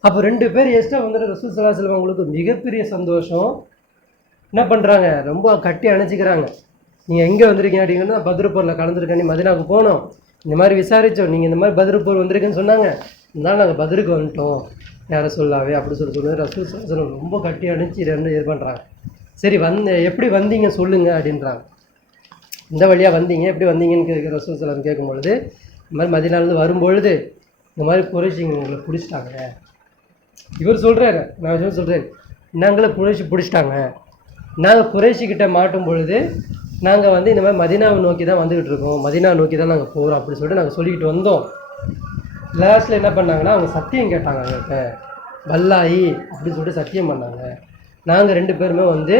அப்போ 2 பேர் எக்ஸ்ட்ரா வந்துட்டு ரசூல் ஸல்லல்லாஹு அலைஹி வஸல்லம் அவங்களுக்கு மிகப்பெரிய சந்தோஷம். என்ன பண்ணுறாங்க, ரொம்ப கட்டி அணைச்சிக்கிறாங்க. நீங்கள் எங்கே வந்திருக்கீங்க அப்படிங்கன்னா, பத்ர் போரில் கலந்துருக்கேன், நீ மதினாவுக்கு போனோம், இந்த மாதிரி விசாரித்தோம், நீங்கள் இந்த மாதிரி பத்ர் போர் வந்திருக்குன்னு சொன்னாங்க, இருந்தாலும் நாங்கள் பத்ருக்கு வந்துட்டோம் யாரை சொல்லாவே அப்படி சொல்லி ரசூல் ஸல்லல்லாஹு அலைஹி வஸல்லம் ரொம்ப கட்டி அணைச்சி 2 இது பண்ணுறாங்க. சரி எப்படி வந்தீங்க சொல்லுங்கள் அப்படின்றாங்க. இந்த வழியாக வந்தீங்க, எப்படி வந்தீங்கன்னு ரசூல் ஸல்லல்லாஹு அலைஹி வஸல்லம் கேட்கும்பொழுது, இந்த மாதிரி மதினாலேருந்து வரும்பொழுது இந்த மாதிரி குறைச்சிங்க உங்களை பிடிச்சிட்டாங்க. இவர் சொல்கிறாரு, நான் சொல்கிறேன், நாங்களே பிடிச்சிட்டாங்க, நாங்கள் குறைச்சிக்கிட்ட மாட்டும் பொழுது நாங்கள் வந்து இந்த மாதிரி மதினாவை நோக்கி தான் வந்துக்கிட்டு இருக்கோம், மதினாவை நோக்கி தான் நாங்கள் போகிறோம் அப்படின்னு சொல்லிட்டு நாங்கள் சொல்லிக்கிட்டு வந்தோம். லாஸ்ட்டில் என்ன பண்ணாங்கன்னா, அவங்க சத்தியம் கேட்டாங்க, எங்கள்கிட்ட வல்லாயி அப்படின்னு சொல்லிட்டு சத்தியம் பண்ணாங்க. நாங்கள் 2 பேருமே வந்து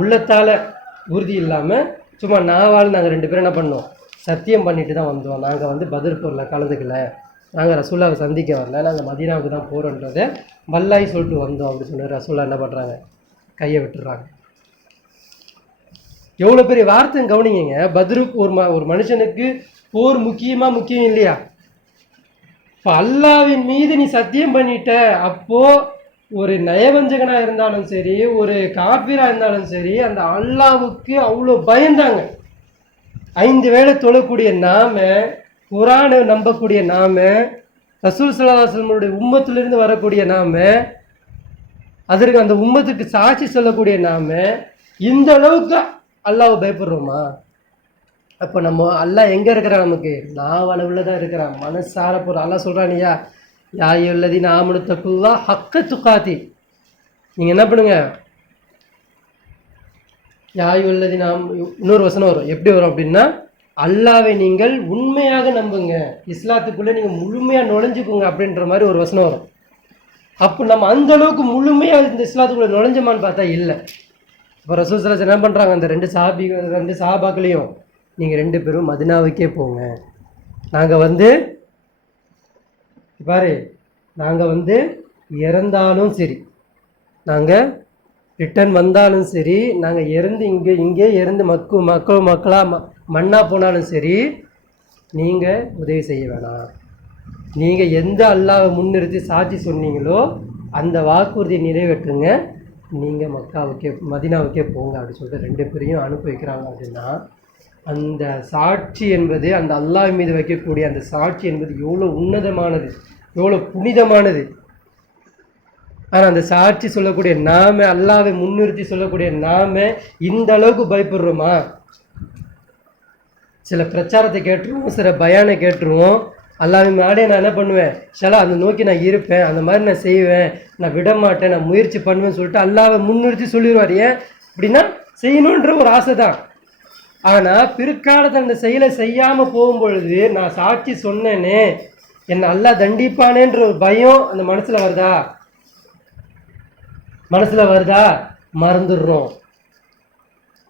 உள்ளத்தால் உறுதி இல்லாமல் சும்மா நாவால் நாங்கள் 2 பேரும் என்ன பண்ணோம், சத்தியம் பண்ணிட்டு தான் வந்தோம். நாங்கள் வந்து பத்ர் போரில் கலந்துக்கல, நாங்கள் ரசூல்லாவை சந்திக்க வரல, நாங்கள் மதீனாவுக்கு தான் போகிறோன்றதை வல்லாய் சொல்லிட்டு வந்தோம் அப்படின்னு சொல்லி ரசூல்லா என்ன பண்ணுறாங்க, கையை விட்டுறாங்க. எவ்வளோ பெரிய வார்த்தைன்னு கவனிங்க. பத்ருக்கு ஒரு மனுஷனுக்கு போர் முக்கியம் இல்லையா? இப்போ அல்லாவின் மீது நீ சத்தியம் பண்ணிட்ட, அப்போது ஒரு நயவஞ்சகனாக இருந்தாலும் சரி, ஒரு காஃபிராக இருந்தாலும் சரி, அந்த அல்லாவுக்கு அவ்வளோ பயந்தாங்க. 5 வேளை தொழக்கூடிய நாம, குரானை நம்பக்கூடிய நாம, ரசூல் ஸல்லல்லாஹு அலைஹி வஸல்லம் உம்மத்திலிருந்து வரக்கூடிய நாம, அதற்கு அந்த உம்மத்துக்கு சாட்சி சொல்லக்கூடிய நாம, இந்த அளவுக்கு அல்லாஹ்வை பயப்படுறோமா? அப்போ நம்ம அல்லாஹ் எங்கே இருக்கிறான், நமக்கு நாவளவில் தான் இருக்கிறான், மனசார போகிற. அல்லாஹ் சொல்கிறானியா, யா அய்யுஹல்லதீன ஆமனு தக்குல்லாஹ் ஹக்க துகாத்தி. நீங்கள் என்ன பண்ணுங்க, யா அய்யுஹல்லதீன இன்னொரு வசனம் வரும், எப்படி வரும் அப்படின்னா, அல்லாவை நீங்கள் உண்மையாக நம்புங்க, இஸ்லாத்துக்குள்ளே நீங்கள் முழுமையாக நுழைஞ்சுக்குங்க அப்படின்ற மாதிரி ஒரு வசனம் வரும். அப்போ நம்ம அந்த அளவுக்கு முழுமையாக இந்த இஸ்லாத்துக்குள்ளே நுழைஞ்சோமான்னு பார்த்தா இல்லை. இப்போ ரசூல் ஸல்லல்லாஹு அலைஹி வஸல்லம் என்ன பண்ணுறாங்க, அந்த 2 சஹாபாக்களையும், நீங்கள் 2 பேரும் மதினாவுக்கே போங்க, நாங்கள் வந்து பாரு, நாங்கள் வந்து இறந்தாலும் சரி, நாங்கள் ரிட்டர்ன் வந்தாலும் சரி, நாங்கள் இறந்து இங்கே இறந்து மக்களாக மண்ணாக போனாலும் சரி, நீங்கள் உதவி செய்ய வேணாம். நீங்கள் எந்த அல்லாஹ்வை முன்னிறுத்தி சாட்சி சொன்னீங்களோ அந்த வாக்குறுதியை நிறைவேற்றுங்க, நீங்கள் மதீனாவுக்கே போங்க அப்படின்னு சொல்லிட்டு 2 பேரையும் அனுப்பி வைக்கிறாங்க. அப்படின்னா அந்த சாட்சி என்பது, அந்த அல்லாஹ் மீது வைக்கக்கூடிய அந்த சாட்சி என்பது எவ்வளோ உன்னதமானது, எவ்வளோ புனிதமானது. ஆனால் அந்த சாட்சி சொல்லக்கூடிய நாம, அல்லாஹ்வை முன்னிறுத்தி சொல்லக்கூடிய நாம இந்த அளவுக்கு பயப்படுறோமா? சில பிரச்சாரத்தை கேட்டுருவோம், சில பயானை கேட்டுருவோம், அல்லாஹ்வின் நாடே நான் என்ன பண்ணுவேன், ஷலா அந்த நோக்கி நான் இருப்பேன், அந்த மாதிரி நான் செய்வேன், நான் விட மாட்டேன், நான் முயற்சி பண்ணுவேன்னு சொல்லிட்டு அல்லாஹ்வை முன்னிறுத்தி சொல்லிடுவார். ஏன் அப்படின்னா, செய்யணுன்ற ஒரு ஆசை தான். ஆனால் பிற்காலத்தில் அந்த செயலை செய்யாமல் போகும்பொழுது, நான் சாட்சி சொன்னேனே, என்னை அல்லாஹ் தண்டிப்பானேன்ற ஒரு பயம் அந்த மனசில் வருதா, மறந்துடுறோம்.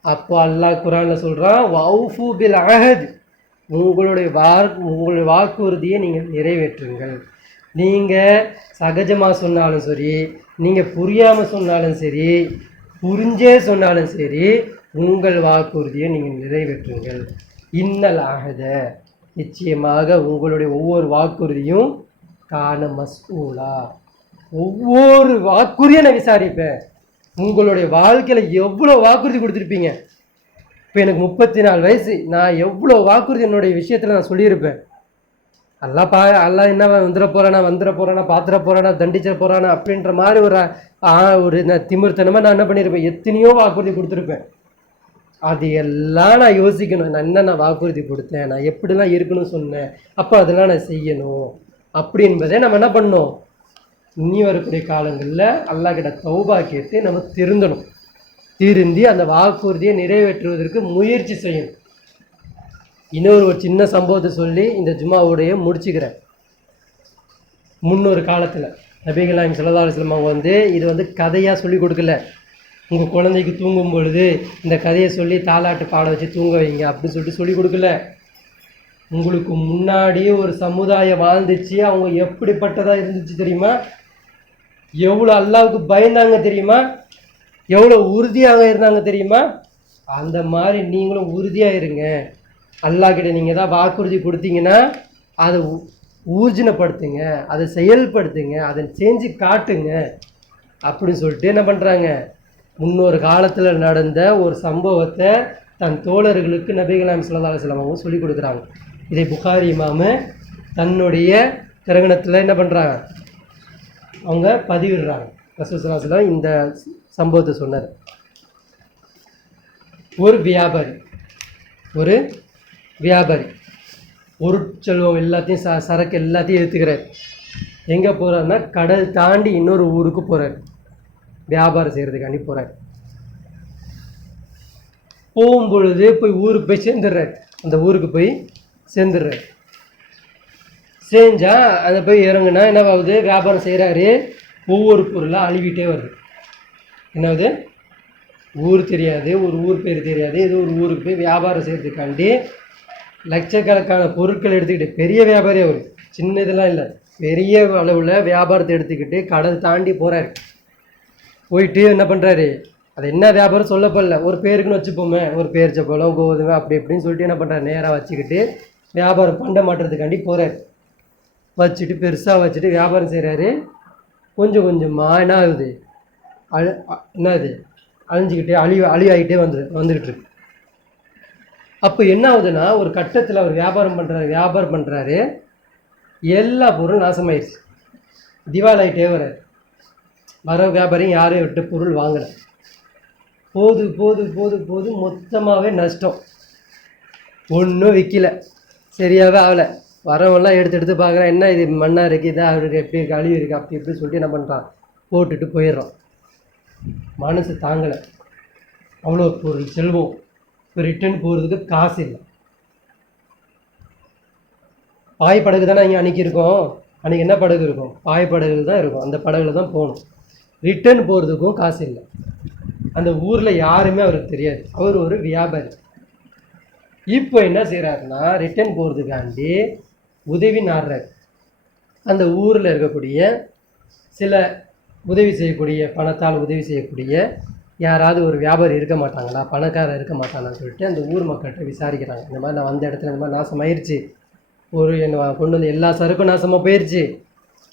அப்போ அல்லாஹ் குரானில் சொல்கிறான், வௌஃபு பில் அஹத், உங்களுடைய வாக்குறுதியை நீங்கள் நிறைவேற்றுங்கள். நீங்கள் சகஜமாக சொன்னாலும் சரி, நீங்கள் புரியாமல் சொன்னாலும் சரி, புரிஞ்சே சொன்னாலும் சரி, உங்கள் வாக்குறுதியை நீங்கள் நிறைவேற்றுங்கள். இன்னல் அஹத, நிச்சயமாக உங்களுடைய ஒவ்வொரு வாக்குறுதியும் கான மஸ்ஊலா, ஒவ்வொரு வாக்குறுதியை நான் விசாரிப்பேன். உங்களுடைய வாழ்க்கையில் எவ்வளோ வாக்குறுதி கொடுத்துருப்பீங்க. இப்போ எனக்கு 34 வயசு, நான் எவ்வளோ வாக்குறுதி என்னுடைய விஷயத்தில் நான் சொல்லியிருப்பேன். அல்லாஹ் என்ன வந்துட போகிறானா பார்த்துட போகிறானா தண்டிச்சிட போகிறானா அப்படின்ற மாதிரி ஒரு நான் திமிர்த்தனமாக நான் என்ன பண்ணியிருப்பேன், எத்தனையோ வாக்குறுதி கொடுத்துருப்பேன். அது எல்லாம் நான் யோசிக்கணும், நான் என்னென்ன வாக்குறுதி கொடுத்தேன், நான் எப்படிலாம் இருக்கணும்னு சொன்னேன், அப்போ அதெல்லாம் நான் செய்யணும் அப்படி என்பதை நம்ம என்ன பண்ணணும், இனி வரக்கூடிய காலங்களில் அல்லாஹ் கிட்ட தௌபா கேட்டு நம்ம திருந்தி அந்த வாக்குறுதியை நிறைவேற்றுவதற்கு முயற்சி செய்யணும். இன்னொரு சின்ன சம்பவத்தை சொல்லி இந்த ஜும்மாவுடைய முடிச்சுக்கிறேன். முன்னொரு காலத்தில் நபிகள் நாயகம் ஸல்லல்லாஹு அலைஹி வஸல்லம் அவங்க வந்து இது வந்து கதையாக சொல்லி கொடுக்கல. உங்கள் குழந்தைக்கு தூங்கும் பொழுது இந்த கதையை சொல்லி தாலாட்டு பாட வச்சு தூங்க வைங்க அப்படின்னு சொல்லிட்டு சொல்லி கொடுக்கல. உங்களுக்கு முன்னாடியே ஒரு சமுதாயம் வாழ்ந்துச்சு. அவங்க எப்படிப்பட்டதாக இருந்துச்சு தெரியுமா? எவ்வளோ அல்லாவுக்கு பயந்தாங்க தெரியுமா? எவ்வளோ உறுதியாக இருந்தாங்க தெரியுமா? அந்த மாதிரி நீங்களும் உறுதியாக இருங்க. அல்லாஹ்கிட்ட நீங்கள் தான் வாக்குறுதி கொடுத்தீங்கன்னா அதை ஊர்ஜினப்படுத்துங்க, அதை செயல்படுத்துங்க, அதை செஞ்சு காட்டுங்க அப்படின்னு சொல்லிட்டு என்ன பண்ணுறாங்க, முன்னொரு காலத்தில் நடந்த ஒரு சம்பவத்தை தன் தோழர்களுக்கு நபிகள் நாயகம் ஸல்லல்லாஹு அலைஹி வஸல்லம் அவங்க சொல்லிக் கொடுக்குறாங்க. இதை புகாரி இமாமு தன்னுடைய கிரகணத்தில் என்ன பண்ணுறாங்க, அவங்க பதிவிடுறாங்க. ரசூல் ஸல்லல்லாஹு அலைஹி வஸல்லம் இந்த சம்பவத்தை சொன்னார். ஒரு வியாபாரி பொருட்செல்வம் எல்லாத்தையும் சரக்கு எல்லாத்தையும் எடுத்துக்கிறார். எங்கே போகிறாருன்னா கடல் தாண்டி இன்னொரு ஊருக்கு போகிறார், வியாபாரம் செய்கிறதுக்காண்டி போகிறார். போகும்பொழுது போய் ஊருக்கு போய் சேர்ந்துடுறார். அந்த ஊருக்கு போய் சேர்ந்துடுறார். செஞ்சால் அதை போய் இறங்குனா என்ன ஆகுது, வியாபாரம் செய்கிறாரு. ஒவ்வொரு பொருளாக அழுவிட்டே வருது. என்னாவது, ஊர் தெரியாது, ஒரு ஊர் பேர் தெரியாது, ஏதோ ஒரு ஊருக்கு போய் வியாபாரம் செய்கிறதுக்காண்டி லட்சக்கணக்கான பொருட்கள் எடுத்துக்கிட்டு, பெரிய வியாபாரி அவர், சின்ன இதெல்லாம் இல்லை, பெரிய அளவில் வியாபாரத்தை எடுத்துக்கிட்டு கடல் தாண்டி போகிறாரு. போயிட்டு என்ன பண்ணுறாரு, அது என்ன வியாபாரம் சொல்லப்படல, ஒரு பேருக்குன்னு வச்சுப்போமே, ஒரு பேரிச்சப்பழம் கோதுமை அப்படி இப்படின்னு சொல்லிட்டு என்ன பண்ணுறாரு, நேராக வச்சுக்கிட்டு வியாபாரம் பண்ண மாட்டுறதுக்காண்டி போகிறார். வச்சுட்டு பெருசாக வச்சுட்டு வியாபாரம் செய்கிறாரு. கொஞ்சம் கொஞ்சமாக என்ன ஆகுது, என்னது அழிஞ்சிக்கிட்டே அழிவாகிட்டே வந்துக்கிட்டு இருக்கு. அப்போ என்ன ஆகுதுன்னா, ஒரு கட்டத்தில் அவர் வியாபாரம் பண்ணுறாரு, எல்லா பொருளும் நாசமாயிடுச்சு, திவாலாயிட்டே வர்றாரு. வர வியாபாரியும் யாரையும் விட்டு பொருள் வாங்கலை. போது மொத்தமாகவே நஷ்டம். ஒன்றும் விற்கல, சரியாகவே ஆகலை. வரவெல்லாம் எடுத்து பார்க்குறேன், என்ன இது மண்ணாக இருக்குது, இதாக இருக்குது, எப்படி இருக்குது, அழிவு இருக்குது, அப்படி இப்படி சொல்லிட்டு என்ன பண்ணுறான், போட்டுட்டு போயிடுறான். மனசு தாங்கலை. அவ்வளோ பொருள் செல்வம், இப்போ ரிட்டர்ன் போகிறதுக்கு காசு இல்லை. பாய் படகு தானே இங்கே அன்றைக்கி இருக்கும். அன்றைக்கி என்ன படகு இருக்கும், பாய் படகுகள் தான் இருக்கும். அந்த படகுல தான் போகணும். ரிட்டர்ன் போகிறதுக்கும் காசு இல்லை. அந்த ஊரில் யாருமே அவருக்கு தெரியாது. அவர் ஒரு வியாபாரி. இப்போ என்ன செய்கிறாருன்னா, ரிட்டர்ன் போகிறதுக்காண்டி உதவி நாடுறாரு. அந்த ஊரில் இருக்கக்கூடிய சில உதவி செய்யக்கூடிய, பணத்தால் உதவி செய்யக்கூடிய யாராவது ஒரு வியாபாரி இருக்க மாட்டாங்களா, பணக்காரர் இருக்க மாட்டாங்கன்னு சொல்லிட்டு அந்த ஊர் மக்கள்கிட்ட விசாரிக்கிறாங்க. இந்த மாதிரி நான் வந்த இடத்துல இந்த மாதிரி நாசமாயிருச்சு, என்னை கொண்டு வந்து எல்லா சரக்கும் நாசமாக போயிடுச்சு,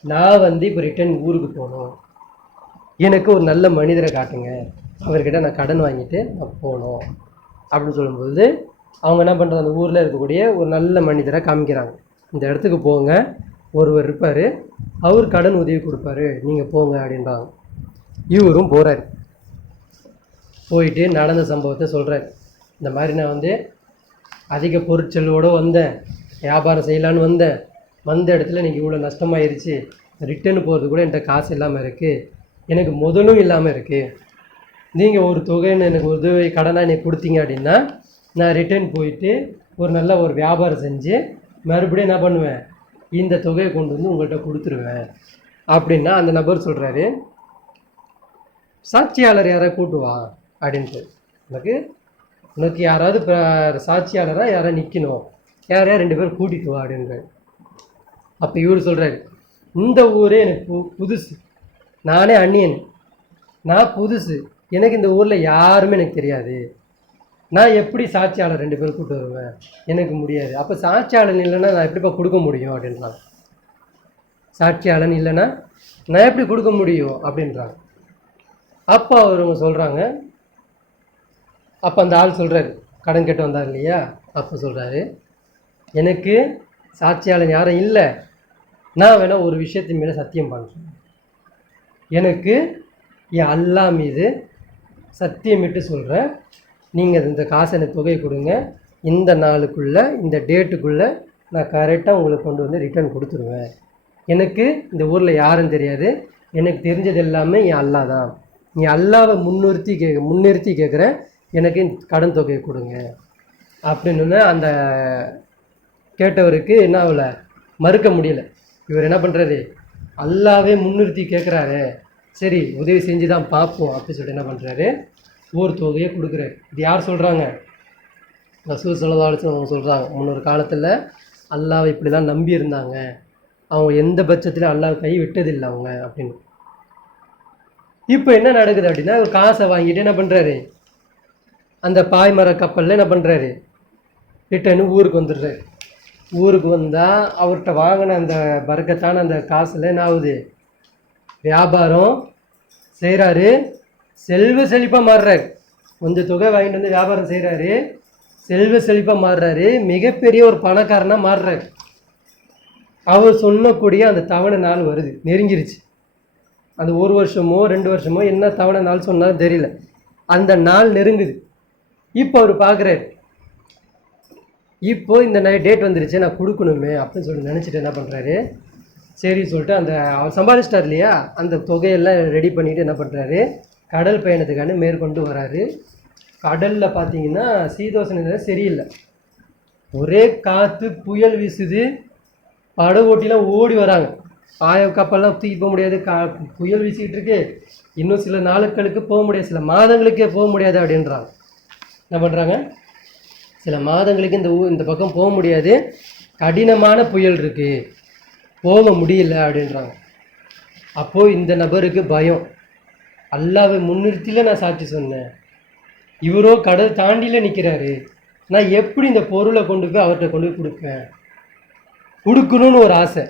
நான் வந்து இப்போ ரிட்டர்ன் ஊருக்கு போகணும், எனக்கு ஒரு நல்ல மனிதரை காட்டுங்க, அவர்கிட்ட நான் கடன் வாங்கிட்டு நான் போகணும் அப்படின்னு சொல்லும்போது அவங்க என்ன பண்ணுறாங்க, அந்த ஊரில் இருக்கக்கூடிய ஒரு நல்ல மனிதரை காமிக்கிறாங்க. இந்த இடத்துக்கு போங்க, ஒருவர் இருப்பார், அவர் கடன் உதவி கொடுப்பாரு, நீங்கள் போங்க அப்படின்றாங்க. இவரும் போகிறார். போயிட்டு நடந்த சம்பவத்தை சொல்கிறார். இந்த மாதிரி நான் வந்து அதிக பொருட்செல்வோடு வந்தேன், வியாபாரம் செய்யலான்னு வந்த இடத்துல எனக்கு இவ்வளோ நஷ்டமாயிருச்சு, ரிட்டர்னு போகிறது கூட என்கிட்ட காசு இல்லாமல் இருக்குது, எனக்கு முதலும் இல்லாமல் இருக்குது, நீங்கள் ஒரு தொகைன்னு எனக்கு உதவி கடனாக எனக்கு கொடுத்தீங்க அப்படின்னா நான் ரிட்டர்ன் போயிட்டு ஒரு நல்ல ஒரு வியாபாரம் செஞ்சு மறுபடியும் என்ன பண்ணுவேன், இந்த தொகையை கொண்டு வந்து உங்கள்கிட்ட கொடுத்துருவேன் அப்படின்னா அந்த நபர் சொல்கிறாரு, சாட்சியாளர் யாராவது கூட்டுவா அப்படின்ட்டு, உனக்கு யாராவது சாட்சியாளராக யாராவது நிற்கணும், யாரையா 2 பேர் கூட்டிட்டு வா அப்படின்றாரு. அப்போ இவர் சொல்கிறாரு, இந்த ஊரே எனக்கு புதுசு, நானே அந்நியன், நான் புதுசு, எனக்கு இந்த ஊரில் யாருமே எனக்கு தெரியாது, நான் எப்படி சாட்சியாளர் 2 பேர் கூப்பிட்டு வருவேன், எனக்கு முடியாது. அப்போ சாட்சியாளன் இல்லைன்னா நான் எப்படிப்பா கொடுக்க முடியும் அப்படின்றாங்க. சாட்சியாளன் இல்லைன்னா நான் எப்படி கொடுக்க முடியும் அப்படின்றாங்க. அப்போ அவருங்க சொல்கிறாங்க, அப்போ அந்த ஆள் சொல்கிறாரு, கடன் கேட்டு வந்தார் இல்லையா, அப்போ சொல்கிறாரு, எனக்கு சாட்சியாளன் யாரும் இல்லை, நான் வேணால் ஒரு விஷயத்தின் மேலே சத்தியம் பண்ணுறேன், எனக்கு என் அல்லாஹ் மீது சத்தியமிட்டு சொல்கிறேன், நீங்கள் இந்த காசை எனக்கு தொகையை கொடுங்க, இந்த நாளுக்குள்ளே இந்த டேட்டுக்குள்ளே நான் கரெக்டாக உங்களுக்கு கொண்டு வந்து ரிட்டர்ன் கொடுத்துருவேன், எனக்கு இந்த ஊரில் யாரும் தெரியாது, எனக்கு தெரிஞ்சது எல்லாமே என் அல்லாஹ் தான், நீ அல்லாவை முன்னிறுத்தி கேட்குறேன், எனக்கு கடன் தொகையை கொடுங்க அப்படின்னு அந்த கேட்டவருக்கு என்ன ஆகலை, மறுக்க முடியல. இவர் என்ன பண்ணுறாரு, அல்லாவே முன்னிறுத்தி கேட்குறாரு, சரி உதவி செஞ்சு தான் பார்ப்போம் அப்படின்னு சொல்லிட்டு என்ன பண்ணுறாரு, ஒரு தொகையை கொடுக்குறாரு. இது யார் சொல்கிறாங்க? ரசூல் ஸல்லல்லாஹு அலைஹி வஸல்லம் அவங்க சொல்கிறாங்க. முன்னொரு காலத்தில் அல்லாவை இப்படி தான் நம்பி இருந்தாங்க, அவங்க எந்த பட்சத்தில் அல்லாஹ் கை விட்டதில்லை அவங்க அப்படின்னு. இப்போ என்ன நடக்குது அப்படின்னா, ஒரு காசை வாங்கிட்டு என்ன பண்ணுறாரு, அந்த பாய்மர கப்பலில் என்ன பண்ணுறாரு, ரிட்டர்னு ஊருக்கு வந்துடுறாரு. ஊருக்கு வந்தால் அவர்கிட்ட வாங்கின அந்த பரக்கத்தான அந்த காசில் என்ன ஆகுது, வியாபாரம் செய்கிறாரு, செல்வ செழிப்பாக மாறுறாரு. கொஞ்சம் தொகை வாங்கிட்டு வந்து வியாபாரம் செய்கிறாரு, செல்வ செழிப்பாக மாறுறாரு, மிகப்பெரிய ஒரு பணக்காரனாக மாறுறாரு. அவர் சொன்னக்கூடிய அந்த தவணை நாள் வருது, நெருங்கிருச்சு. அந்த 1 வருஷமோ 2 வருஷமோ என்ன தவணை நாள் சொன்னாலும் தெரியல, அந்த நாள் நெருங்குது. இப்போ அவர் பார்க்குறாரு, இப்போ இந்த டேட் வந்துருச்சு, நான் கொடுக்கணுமே அப்படின்னு சொல்லி நினச்சிட்டு என்ன பண்ணுறாரு, சரி சொல்லிட்டு அந்த அவர் சம்பாதிச்சிட்டார் இல்லையா, அந்த தொகையெல்லாம் ரெடி பண்ணிவிட்டு என்ன பண்ணுறாரு, கடல் பயணத்துக்கான மேற்கொண்டு வராரு. கடலில் பார்த்தீங்கன்னா சீதோஷணை சரியில்லை, ஒரே காற்று புயல் வீசுது, படகோட்டிலாம் ஓடி வராங்க, கப்பல்லாம் தூக்கி போக முடியாது, புயல் வீசிக்கிட்டு இருக்கு, இன்னும் சில நாட்களுக்கு போக முடியாது, சில மாதங்களுக்கே போக முடியாது அப்படின்றாங்க. என்ன பண்ணுறாங்க, சில மாதங்களுக்கு இந்த பக்கம் போக முடியாது, கடினமான புயல் இருக்குது, போக முடியல அப்படின்றாங்க. அப்போது இந்த நபருக்கு பயம், அல்லாஹ்வை முன்னிறுத்தில நான் சாட்சி சொன்னேன், இவரோ கடல் தாண்டியில் நிற்கிறாரு, நான் எப்படி இந்த பொருளை கொண்டு போய் அவர்கிட்ட கொண்டு போய் கொடுப்பேன், கொடுக்கணும்னு ஒரு ஆசை.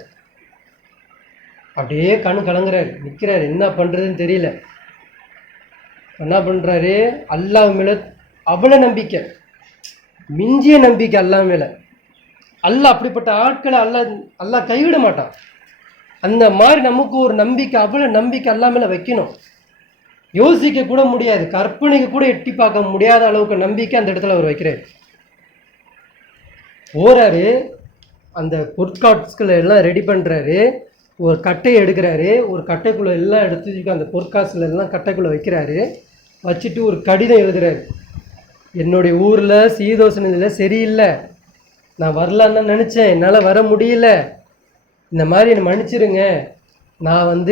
அப்படியே கண் கலங்குறாரு, நிற்கிறாரு, என்ன பண்ணுறதுன்னு தெரியல. என்ன பண்ணுறாரு, அல்லாஹ் மேலே அவ்வளோ நம்பிக்கை, மிஞ்சிய நம்பிக்கை அல்லாஹ் மேலே. அல்லாஹ் அப்படிப்பட்ட ஆட்களை அல்லாஹ் கைவிட மாட்டான். அந்த மாதிரி நமக்கு ஒரு நம்பிக்கை, அவ்வளோ நம்பிக்கை அல்லாஹ் மேலே வைக்கணும். யோசிக்க கூட முடியாது, கற்பனைக்கு கூட எட்டி பார்க்க முடியாத அளவுக்கு நம்பிக்கை அந்த இடத்துல அவர் வைக்கிறார். போகிறாரு, அந்த பொற்காட்ஸ்களை எல்லாம் ரெடி பண்ணுறாரு, ஒரு கட்டையை எடுக்கிறாரு, ஒரு கட்டைக்குள்ளே எல்லாம் எடுத்து அந்த பொற்காசுல எல்லாம் கட்டைக்குள்ளே வைக்கிறாரு, வச்சுட்டு ஒரு கடிதம் எழுதுறாரு, என்னுடைய ஊரில் சீதோஷணை சரியில்லை, நான் வரலான்னு தான் நினச்சேன், என்னால் வர முடியல, இந்த மாதிரி என்னை மன்னிச்சிருங்க, நான்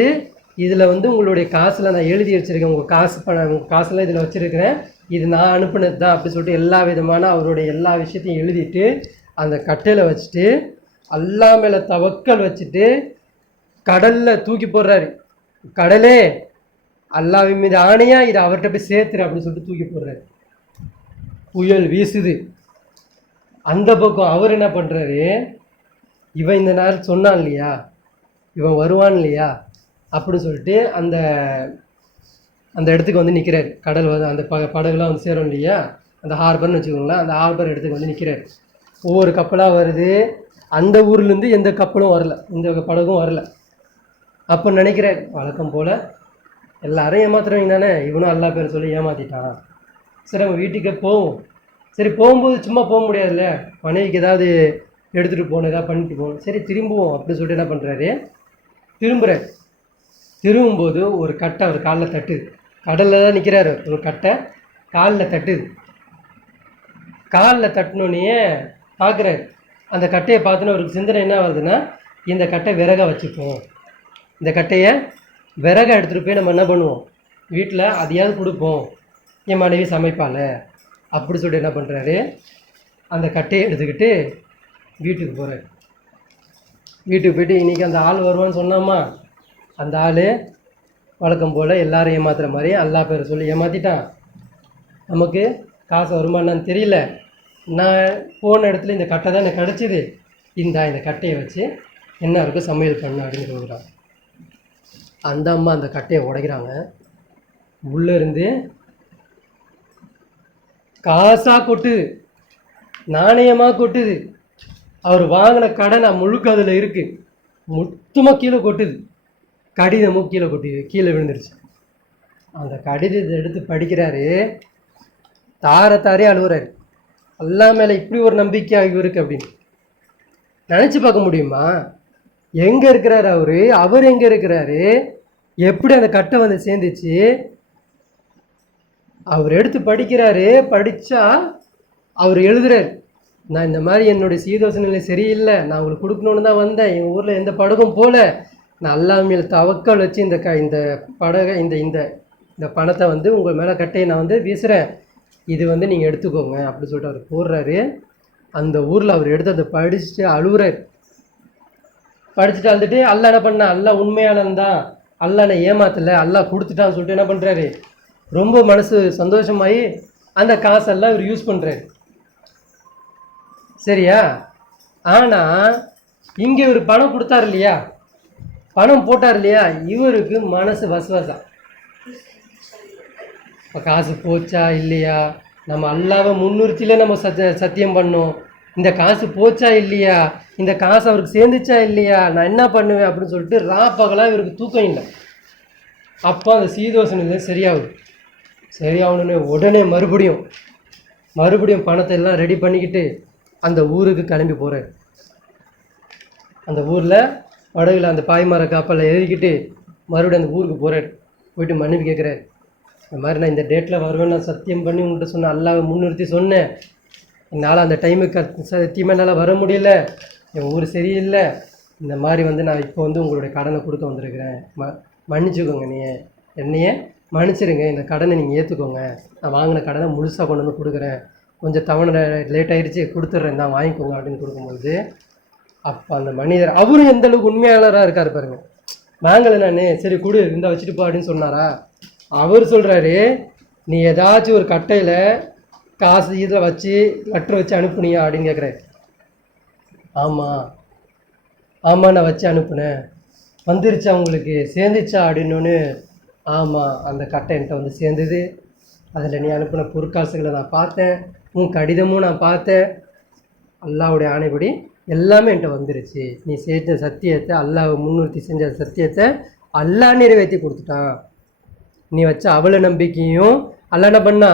இதில் உங்களுடைய காசில் நான் எழுதி வச்சுருக்கேன், உங்கள் காசுலாம் இதில் வச்சுருக்கிறேன், இது நான் அனுப்புனது தான் அப்படி சொல்லிட்டு எல்லா விதமான அவருடைய எல்லா விஷயத்தையும் எழுதிட்டு அந்த கட்டையில் வச்சுட்டு அல்லாஹ் மேலே தவக்கல் வச்சுட்டு கடலில் தூக்கி போடுறாரு. கடலே, அல்லாஹ்வின் மீது ஆணையா இதை அவர்கிட்ட போய் சேர்த்துரு அப்படின்னு சொல்லிட்டு தூக்கி போடுறாரு. புயல் வீசுது. அந்த பக்கம் அவர் என்ன பண்ணுறாரு, இவன் இந்த நேரம் சொன்னான் இல்லையா, இவன் வருவான் இல்லையா அப்படின்னு சொல்லிட்டு அந்த அந்த இடத்துக்கு நிற்கிறார். கடல் அந்த படகுலாம் சேரும் இல்லையா, அந்த ஹார்பர்னு வச்சுக்கோங்களேன், அந்த ஹார்பர் இடத்துக்கு நிற்கிறார். ஒவ்வொரு கப்பலாக வருது, அந்த ஊர்லேருந்து எந்த கப்பலும் வரல, எந்த படகும் வரல. அப்போ நினைக்கிறார், வழக்கம் போல் எல்லாரும் ஏமாத்துறவங்க தானே, இவனும் அல்லாஹ் பேர் சொல்லி ஏமாற்றிட்டான், சரி நம்ம வீட்டுக்கே போவோம். சரி போகும்போது சும்மா போக முடியாதுல்ல, மனைவிக்கு ஏதாவது எடுத்துகிட்டு போகணும், ஏதாவது பண்ணிட்டு போகணும், சரி திரும்புவோம் அப்படின்னு சொல்லிட்டு என்ன பண்ணுறாரு, திரும்புகிறார். திரும்பும்போது ஒரு கட்டை அவர் காலில் தட்டுது. கடலில் தான் நிற்கிறாரு, ஒரு கட்டை காலில் தட்டுது. காலில் தட்டினோடனே பார்க்குறாரு, அந்த கட்டையை பார்த்தோன்னா அவருக்கு சிந்தனை என்ன வருதுன்னா, இந்த கட்டை விறகா வச்சுப்போம், இந்த கட்டையை விறகை எடுத்துகிட்டு போய் நம்ம என்ன பண்ணுவோம், வீட்டில் அதையாவது கொடுப்போம், என் மனைவி சமைப்பாள் அப்படி சொல்லிட்டு என்ன பண்ணுறாரு, அந்த கட்டையை எடுத்துக்கிட்டு வீட்டுக்கு போகிறார். வீட்டுக்கு போய்ட்டு இன்றைக்கி அந்த ஆள் வருவான்னு சொன்னாமா, அந்த ஆள் வழக்கம் போல் எல்லாரும் ஏமாத்துகிற மாதிரி அல்லாஹ் பேரை சொல்லி ஏமாற்றிட்டான், நமக்கு காசு வருமானு தெரியல, நான் போன இடத்துல இந்த கட்டை தான் எனக்கு கிடச்சிது, இந்த கட்டையை வச்சு என்ன இருக்கும் சமையல் பண்ண அப்படின்னு சொல்கிறான். அந்த அம்மா அந்த கட்டையை உடைக்கிறாங்க, உள்ளேருந்து காசாக கொட்டுது, நாணயமாக கொட்டுது, அவர் வாங்கின கடனை முழுக்க அதில் இருக்குது, மொத்தமாக கீழே கொட்டுது, கடிதமும் கீழே கொட்டுது, கீழே விழுந்துருச்சு. அந்த கடிதத்தை எடுத்து படிக்கிறாரு, தாரே அழுகுறாரு, அல்லாஹ் மேலே இப்படி ஒரு நம்பிக்கை இவருக்கு அப்படின்னு நினச்சி பார்க்க முடியுமா? எங்கே இருக்கிறாரு அவர் எங்கே இருக்கிறாரு, எப்படி அந்த கட்டை சேர்ந்துச்சு? அவர் எடுத்து படிக்கிறாரு, படித்தா அவர் எழுதுறாரு, நான் இந்த மாதிரி என்னுடைய சீதோஷ நிலை சரியில்லை, நான் உங்களுக்கு கொடுக்கணுன்னு தான் வந்தேன், எங்கள் ஊரில் எந்த படகும் போல, நான் அல்லாஹ் மேல் தவக்கல் வச்சு இந்த படகை இந்த பணத்தை வந்து உங்கள் மேலே கட்டையை நான் வந்து வீசுகிறேன், இது வந்து நீங்கள் எடுத்துக்கோங்க அப்படின்னு சொல்லிட்டு அவர் போடுறாரு. அந்த ஊரில் அவர் எடுத்து அதை படிச்சுட்டு அழுகுறாரு. படிச்சுட்டு அழுதுட்டு அல்லாஹ் என்ன பண்ணா, அல்லாஹ் உண்மையானன் தான், அல்லாஹ் என்னை ஏமாத்தலை, அல்லாஹ் கொடுத்துட்டான்னு சொல்லிட்டு என்ன பண்ணுறாரு, ரொம்ப மனசு சந்தோஷமாகி அந்த காசெல்லாம் இவர் யூஸ் பண்ணுறாரு. சரியா? ஆனால் இங்கே இவர் பணம் கொடுத்தாரு இல்லையா, பணம் போட்டார் இல்லையா, இவருக்கு மனசு வசவசம். இப்போ காசு போச்சா இல்லையா, நம்ம அல்லாவை முன்னிறுத்தியில் நம்ம சத்தியம் பண்ணோம், இந்த காசு போச்சா இல்லையா, இந்த காசு அவருக்கு சேர்ந்துச்சா இல்லையா, நான் என்ன பண்ணுவேன் அப்படின்னு சொல்லிட்டு ராப்பகலாக இவருக்கு தூக்கம் இல்லை. அப்போ அந்த சீதோஷணம் சரியாகுது. சரியாகணுன்னு உடனே மறுபடியும் பணத்தை எல்லாம் ரெடி பண்ணிக்கிட்டு அந்த ஊருக்கு கிளம்பி போகிறார். அந்த ஊரில் படகுல அந்த பாய்மர காப்பலில் ஏறிக்கிட்டு மறுபடியும் அந்த ஊருக்கு போகிறார். போயிட்டு மன்னிப்பு கேட்குறாரு. இந்த மாதிரி நான் இந்த டேட்டில் வருவேன், நான் சத்தியம் பண்ணி உங்கள்கிட்ட சொன்னேன், அல்லாவை முன்னிறுத்தி சொன்னேன், என்னால் அந்த டைமுக்கு சத்தியமாக என்னால் வர முடியல, என் ஊர் சரியில்லை, இந்த மாதிரி வந்து நான் இப்போ வந்து உங்களுடைய கடனை கொடுக்க வந்திருக்கிறேன், மன்னிச்சுக்கோங்க, என்னையே மன்னிச்சிடுங்க, இந்த கடனை நீங்கள் ஏற்றுக்கோங்க, நான் வாங்கின கடனை முழுசாக கொண்டு வந்து கொடுக்குறேன், கொஞ்சம் தவணை லேட் ஆகிடுச்சு கொடுத்துட்றேன், தான் வாங்கிக்கோங்க அப்படின்னு கொடுக்கும்போது அப்போ அந்த மனிதர் அவரும் எந்த அளவுக்கு உண்மையாளராக இருக்கார் பாருங்க. வாங்கலை நான், சரி கொடு இந்த வச்சுட்டு போ அப்படின்னு சொன்னாரா. அவர் சொல்கிறாரு, நீ ஏதாச்சும் ஒரு கட்டையில் காசு இதில் வச்சு லெட்டர் வச்சு அனுப்புனியா அப்படின்னு கேட்குறாரு. ஆமாம் நான் வச்சு அனுப்புனேன், வந்துருச்சா உங்களுக்கு, சேர்ந்துச்சா அப்படின்னோன்னு, ஆமாம் அந்த கட்டை என்கிட்ட வந்து சேர்ந்தது, அதில் நீ அனுப்பின பொருட்காசுகளை நான் பார்த்தேன், உன் கடிதமும் நான் பார்த்தேன், அல்லாஹ்வுடைய ஆணைப்படி எல்லாமே என்கிட்ட வந்துருச்சு, நீ செஞ்ச சத்தியத்தை, அல்லாஹ் முன்னிறுத்தி செஞ்ச சத்தியத்தை அல்லாஹ் நிறைவேற்றி கொடுத்துட்டான், நீ வச்ச அவளை நம்பிக்கையும் அல்லாஹ் என்ன பண்ணா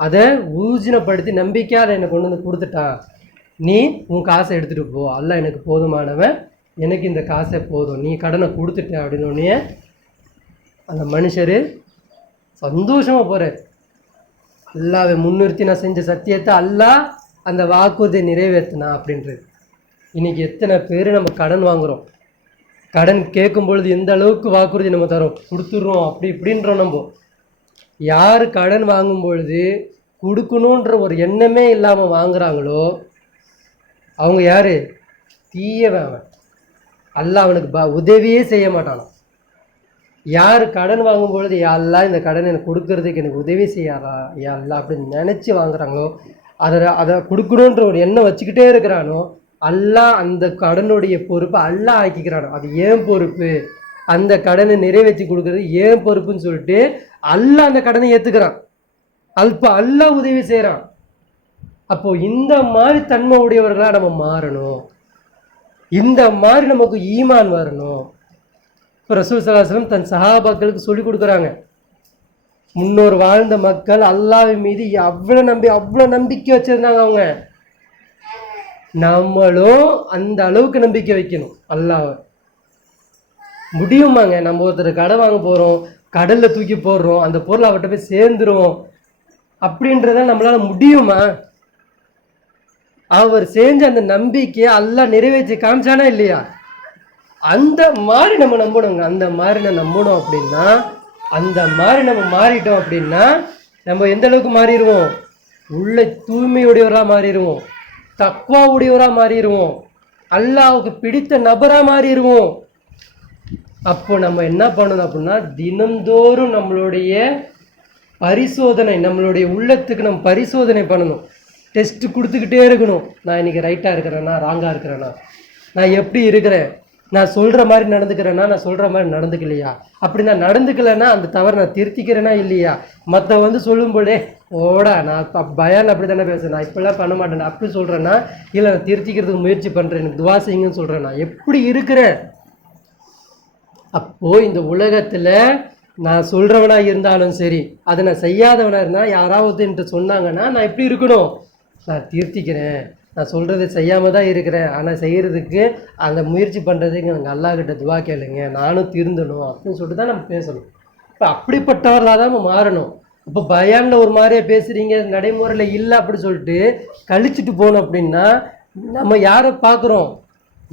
அதை ஊர்ஜினப்படுத்தி நம்பிக்கையால் என்னை கொண்டு வந்து கொடுத்துட்டான், நீ உன் காசை எடுத்துகிட்டு போ, அல்லாஹ் எனக்கு போதுமானவன், எனக்கு இந்த காசை போதும், நீ கடனை கொடுத்துட்ட அப்படின்னோடனே அந்த மனுஷர் சந்தோஷமாக போகிறார். அல்லாவை முன்னிறுத்தி நான் செஞ்ச சத்தியத்தை அல்லாஹ் அந்த வாக்குறுதியை நிறைவேற்றினா அப்படின்றது. இன்றைக்கி எத்தனை பேர் நம்ம கடன் வாங்குகிறோம், கடன் கேட்கும் பொழுது எந்த அளவுக்கு வாக்குறுதி நம்ம தரோம், கொடுத்துட்றோம் அப்படி இப்படின்றோம். நம்ம யார் கடன் வாங்கும் பொழுது கொடுக்கணுன்ற ஒரு எண்ணமே இல்லாமல் வாங்குகிறாங்களோ அவங்க யார், தீயவன், அல்லாஹ் அவனுக்கு உதவியே செய்ய மாட்டானோ. யார் கடன் வாங்கும் பொழுது யாரெல்லாம் இந்த கடன் எனக்கு கொடுக்கறதுக்கு எனக்கு உதவி செய்யாரா யாரெல்லாம் அப்படின்னு நினச்சி வாங்குறாங்களோ, அதை கொடுக்கணுன்ற ஒரு எண்ணம் வச்சுக்கிட்டே இருக்கிறானோ, அல்லாஹ் அந்த கடனுடைய பொறுப்பை அல்லாஹ் ஆக்கிக்கிறானோ. அது ஏன் பொறுப்பு, அந்த கடனை நிறைவேற்றி கொடுக்கறது ஏன் பொறுப்புன்னு சொல்லிட்டு அல்லாஹ் அந்த கடனை ஏற்றுக்கிறான், அல்லாஹ் உதவி செய்கிறான். அப்போது இந்த மாதிரி தன்மை உடையவர்களாக நம்ம மாறணும், இந்த மாதிரி நமக்கு ஈமான் வரணும். இப்போ ரசூல் ஸல்லல்லாஹு அலைஹி வஸல்லம் தன் சஹாபாக்களுக்கு சொல்லிக் கொடுக்குறாங்க, முன்னோர் வாழ்ந்த மக்கள் அல்லாஹ் மீது அவ்வளோ நம்பிக்கை வச்சுருந்தாங்க. அவங்க நம்மளும் அந்த அளவுக்கு நம்பிக்கை வைக்கணும். அல்லாஹ் முடியுமாங்க? நம்ம ஒருத்தர் கடை வாங்க போகிறோம், கடலில் தூக்கி போடுறோம், அந்த பொருள் அவர்கிட்ட போய் சேர்ந்துரும் அப்படின்றத நம்மளால் முடியுமா? அவர் செஞ்ச அந்த நம்பிக்கையை அல்லாஹ் நிறைவேற்றி காமிச்சானா இல்லையா? அந்த மாதிரி நம்ம நம்பணுங்க. அந்த மாதிரி நான் நம்பணும் அப்படின்னா, அந்த மாதிரி நம்ம மாறிட்டோம் அப்படின்னா நம்ம எந்த அளவுக்கு மாறிடுவோம், உள்ள தூய்மையுடையவராக மாறிடுவோம், தக்வா உடையவராக மாறிடுவோம், அல்லாஹ்வுக்கு பிடித்த நபராக மாறிடுவோம். அப்போ நம்ம என்ன பண்ணணும் அப்படின்னா, தினந்தோறும் நம்மளுடைய பரிசோதனை, நம்மளுடைய உள்ளத்துக்கு நம்ம பரிசோதனை பண்ணணும், டெஸ்ட் கொடுத்துக்கிட்டே இருக்கணும். நான் இன்னைக்கு ரைட்டாக இருக்கிறேன்னா ராங்காக இருக்கிறேன்னா, நான் எப்படி இருக்கிறேன், நான் சொல்கிற மாதிரி நடந்துக்கிறேன்னா நான் சொல்கிற மாதிரி நடந்துக்கலையா, அப்படி நான் நடந்துக்கலைன்னா அந்த தவறை நான் திருத்திக்கிறேன்னா இல்லையா, மற்ற சொல்லும்போதே ஓடா நான் பயான் அப்படி தானே பேசுகிறேன், நான் இப்படிலாம் பண்ண மாட்டேன் அப்படி சொல்கிறேன்னா, இல்லை நான் திருத்திக்கிறதுக்கு முயற்சி பண்ணுறேன், எனக்கு துவா செய்யுங்கன்னு சொல்கிறேன்னா எப்படி இருக்கிறேன்? அப்போது இந்த உலகத்தில் நான் சொல்கிறவனாக இருந்தாலும் சரி, அதை நான் செய்யாதவனாக இருந்தால் யாராவது என்று சொன்னாங்கன்னா நான் எப்படி இருக்கணும், நான் திருத்திக்கிறேன், நான் சொல்கிறத செய்யாமல் தான் இருக்கிறேன், ஆனால் செய்கிறதுக்கு அந்த முயற்சி பண்ணுறதுக்கு எனக்கு அல்லாஹ்கிட்ட துவா கேளுங்க, நானும் திருந்தணும் அப்படின்னு சொல்லிட்டு தான் நம்ம பேசணும். இப்போ அப்படிப்பட்டவர்களாக தான் நம்ம மாறணும். இப்போ பயானில் ஒரு மாதிரியே பேசுகிறீங்க, நடைமுறையில் இல்லை அப்படி சொல்லிட்டு கழிச்சிட்டு போகணும் அப்படின்னா நம்ம யாரை பார்க்குறோம்,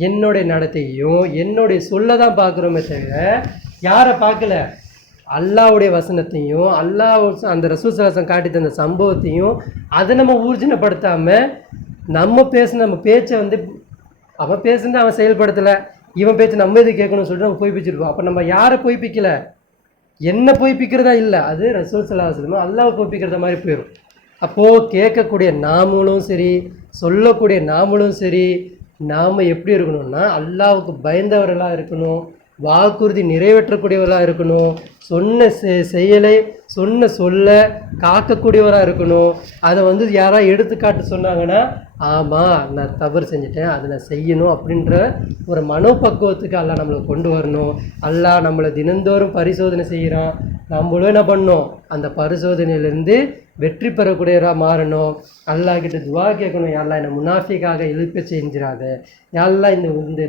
என்னுடைய நடத்தையும் என்னுடைய சொல்ல தான் பார்க்குறோமே தவிர யாரை பார்க்கல? அல்லாவுடைய வசனத்தையும் அல்லாஹ் அந்த ரசூல் ஸல்லல்லாஹு அலைஹி வஸல்லம் காட்டி தந்த சம்பவத்தையும் அதை நம்ம ஊர்ஜினப்படுத்தாமல் நம்ம பேச்சை வந்து அவன் பேசுனது அவன் செயல்படுத்தலை, இவன் பேச்சு நம்ம எது கேட்கணும்னு சொல்லிட்டு நம்ம பொய்ப்பிச்சிருக்கோம். அப்போ நம்ம யாரை பொய்ப்பிக்கல? என்ன பொய்ப்பிக்கிறதா இல்லை, அது ரசூல் ஸல்லல்லாஹு அலைஹி வஸல்லம் அல்லாஹ் பொய்ப்பிக்கிறத மாதிரி போயிடும். அப்போது கேட்கக்கூடிய நாமளும் சரி, சொல்லக்கூடிய நாமளும் சரி, நாம் எப்படி இருக்கணும்னா அல்லாஹ்வுக்கு பயந்தவர்களாக இருக்கணும், வாக்குறுதி நிறைவேற்றக்கூடியவராக இருக்கணும், சொன்ன செயலை சொன்ன சொல்ல காக்கக்கூடியவராக இருக்கணும். அதை வந்து யாராவது எடுத்துக்காட்டு சொன்னாங்கன்னா ஆமாம் நான் தவறு செஞ்சுட்டேன், அதை நான் செய்யணும் அப்படின்ற ஒரு மனோபக்குவத்துக்கு அல்லாஹ் நம்மளை கொண்டு வரணும். அல்லாஹ் நம்மளை தினந்தோறும் பரிசோதனை செய்கிறான், நம்மளும் என்ன பண்ணணும்? அந்த பரிசோதனையிலேருந்து வெற்றி பெறக்கூடியவராக மாறணும். அல்லாஹ் கிட்ட துவா கேட்கணும், யாரெல்லாம் என்னை முனாஃபிக்காக இழுக்க செஞ்சிடாத, யாரெல்லாம் இந்த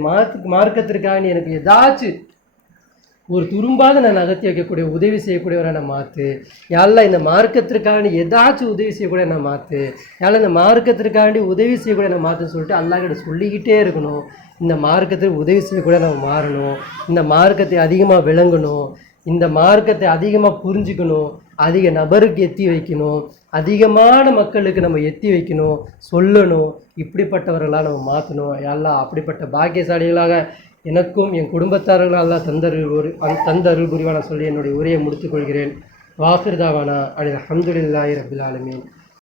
மார்க்கத்திற்காக நீ எனக்கு ஏதாச்சும் ஒரு துரும்பாக நான் நகர்த்தி வைக்கக்கூடிய உதவி செய்யக்கூடியவரை நான் மாற்று, யாரெல்லாம் இந்த மார்க்கத்திற்காண்டி ஏதாச்சும் உதவி செய்யக்கூடிய நான் மாற்று, யாரெல்லாம் இந்த மார்க்கத்திற்காண்டி உதவி செய்யக்கூடிய நான் மாற்றுன்னு சொல்லிட்டு அல்லாஹ் கிட்ட சொல்லிக்கிட்டே இருக்கணும். இந்த மார்க்கத்துக்கு உதவி செய்யக்கூடிய நம்ம மாறணும், இந்த மார்க்கத்தை அதிகமாக விளங்கணும், இந்த மார்க்கத்தை அதிகமாக புரிஞ்சுக்கணும், அதிக நபருக்கு எத்தி வைக்கணும், அதிகமான மக்களுக்கு நம்ம எத்தி வைக்கணும், சொல்லணும். இப்படிப்பட்டவர்களாக நம்ம மாற்றணும். யாரெல்லாம் அப்படிப்பட்ட பாக்கியசாலிகளாக எனக்கும் என் குடும்பத்தார்களாக அல்லாஹ் தந்தருள் புரிவான சொல்லி என்னுடைய உரையை முடித்துக்கொள்கிறேன். வாஃபிர் தாவானா அல்ஹம்துலில்லாஹி ரப்பில் ஆலமீன்.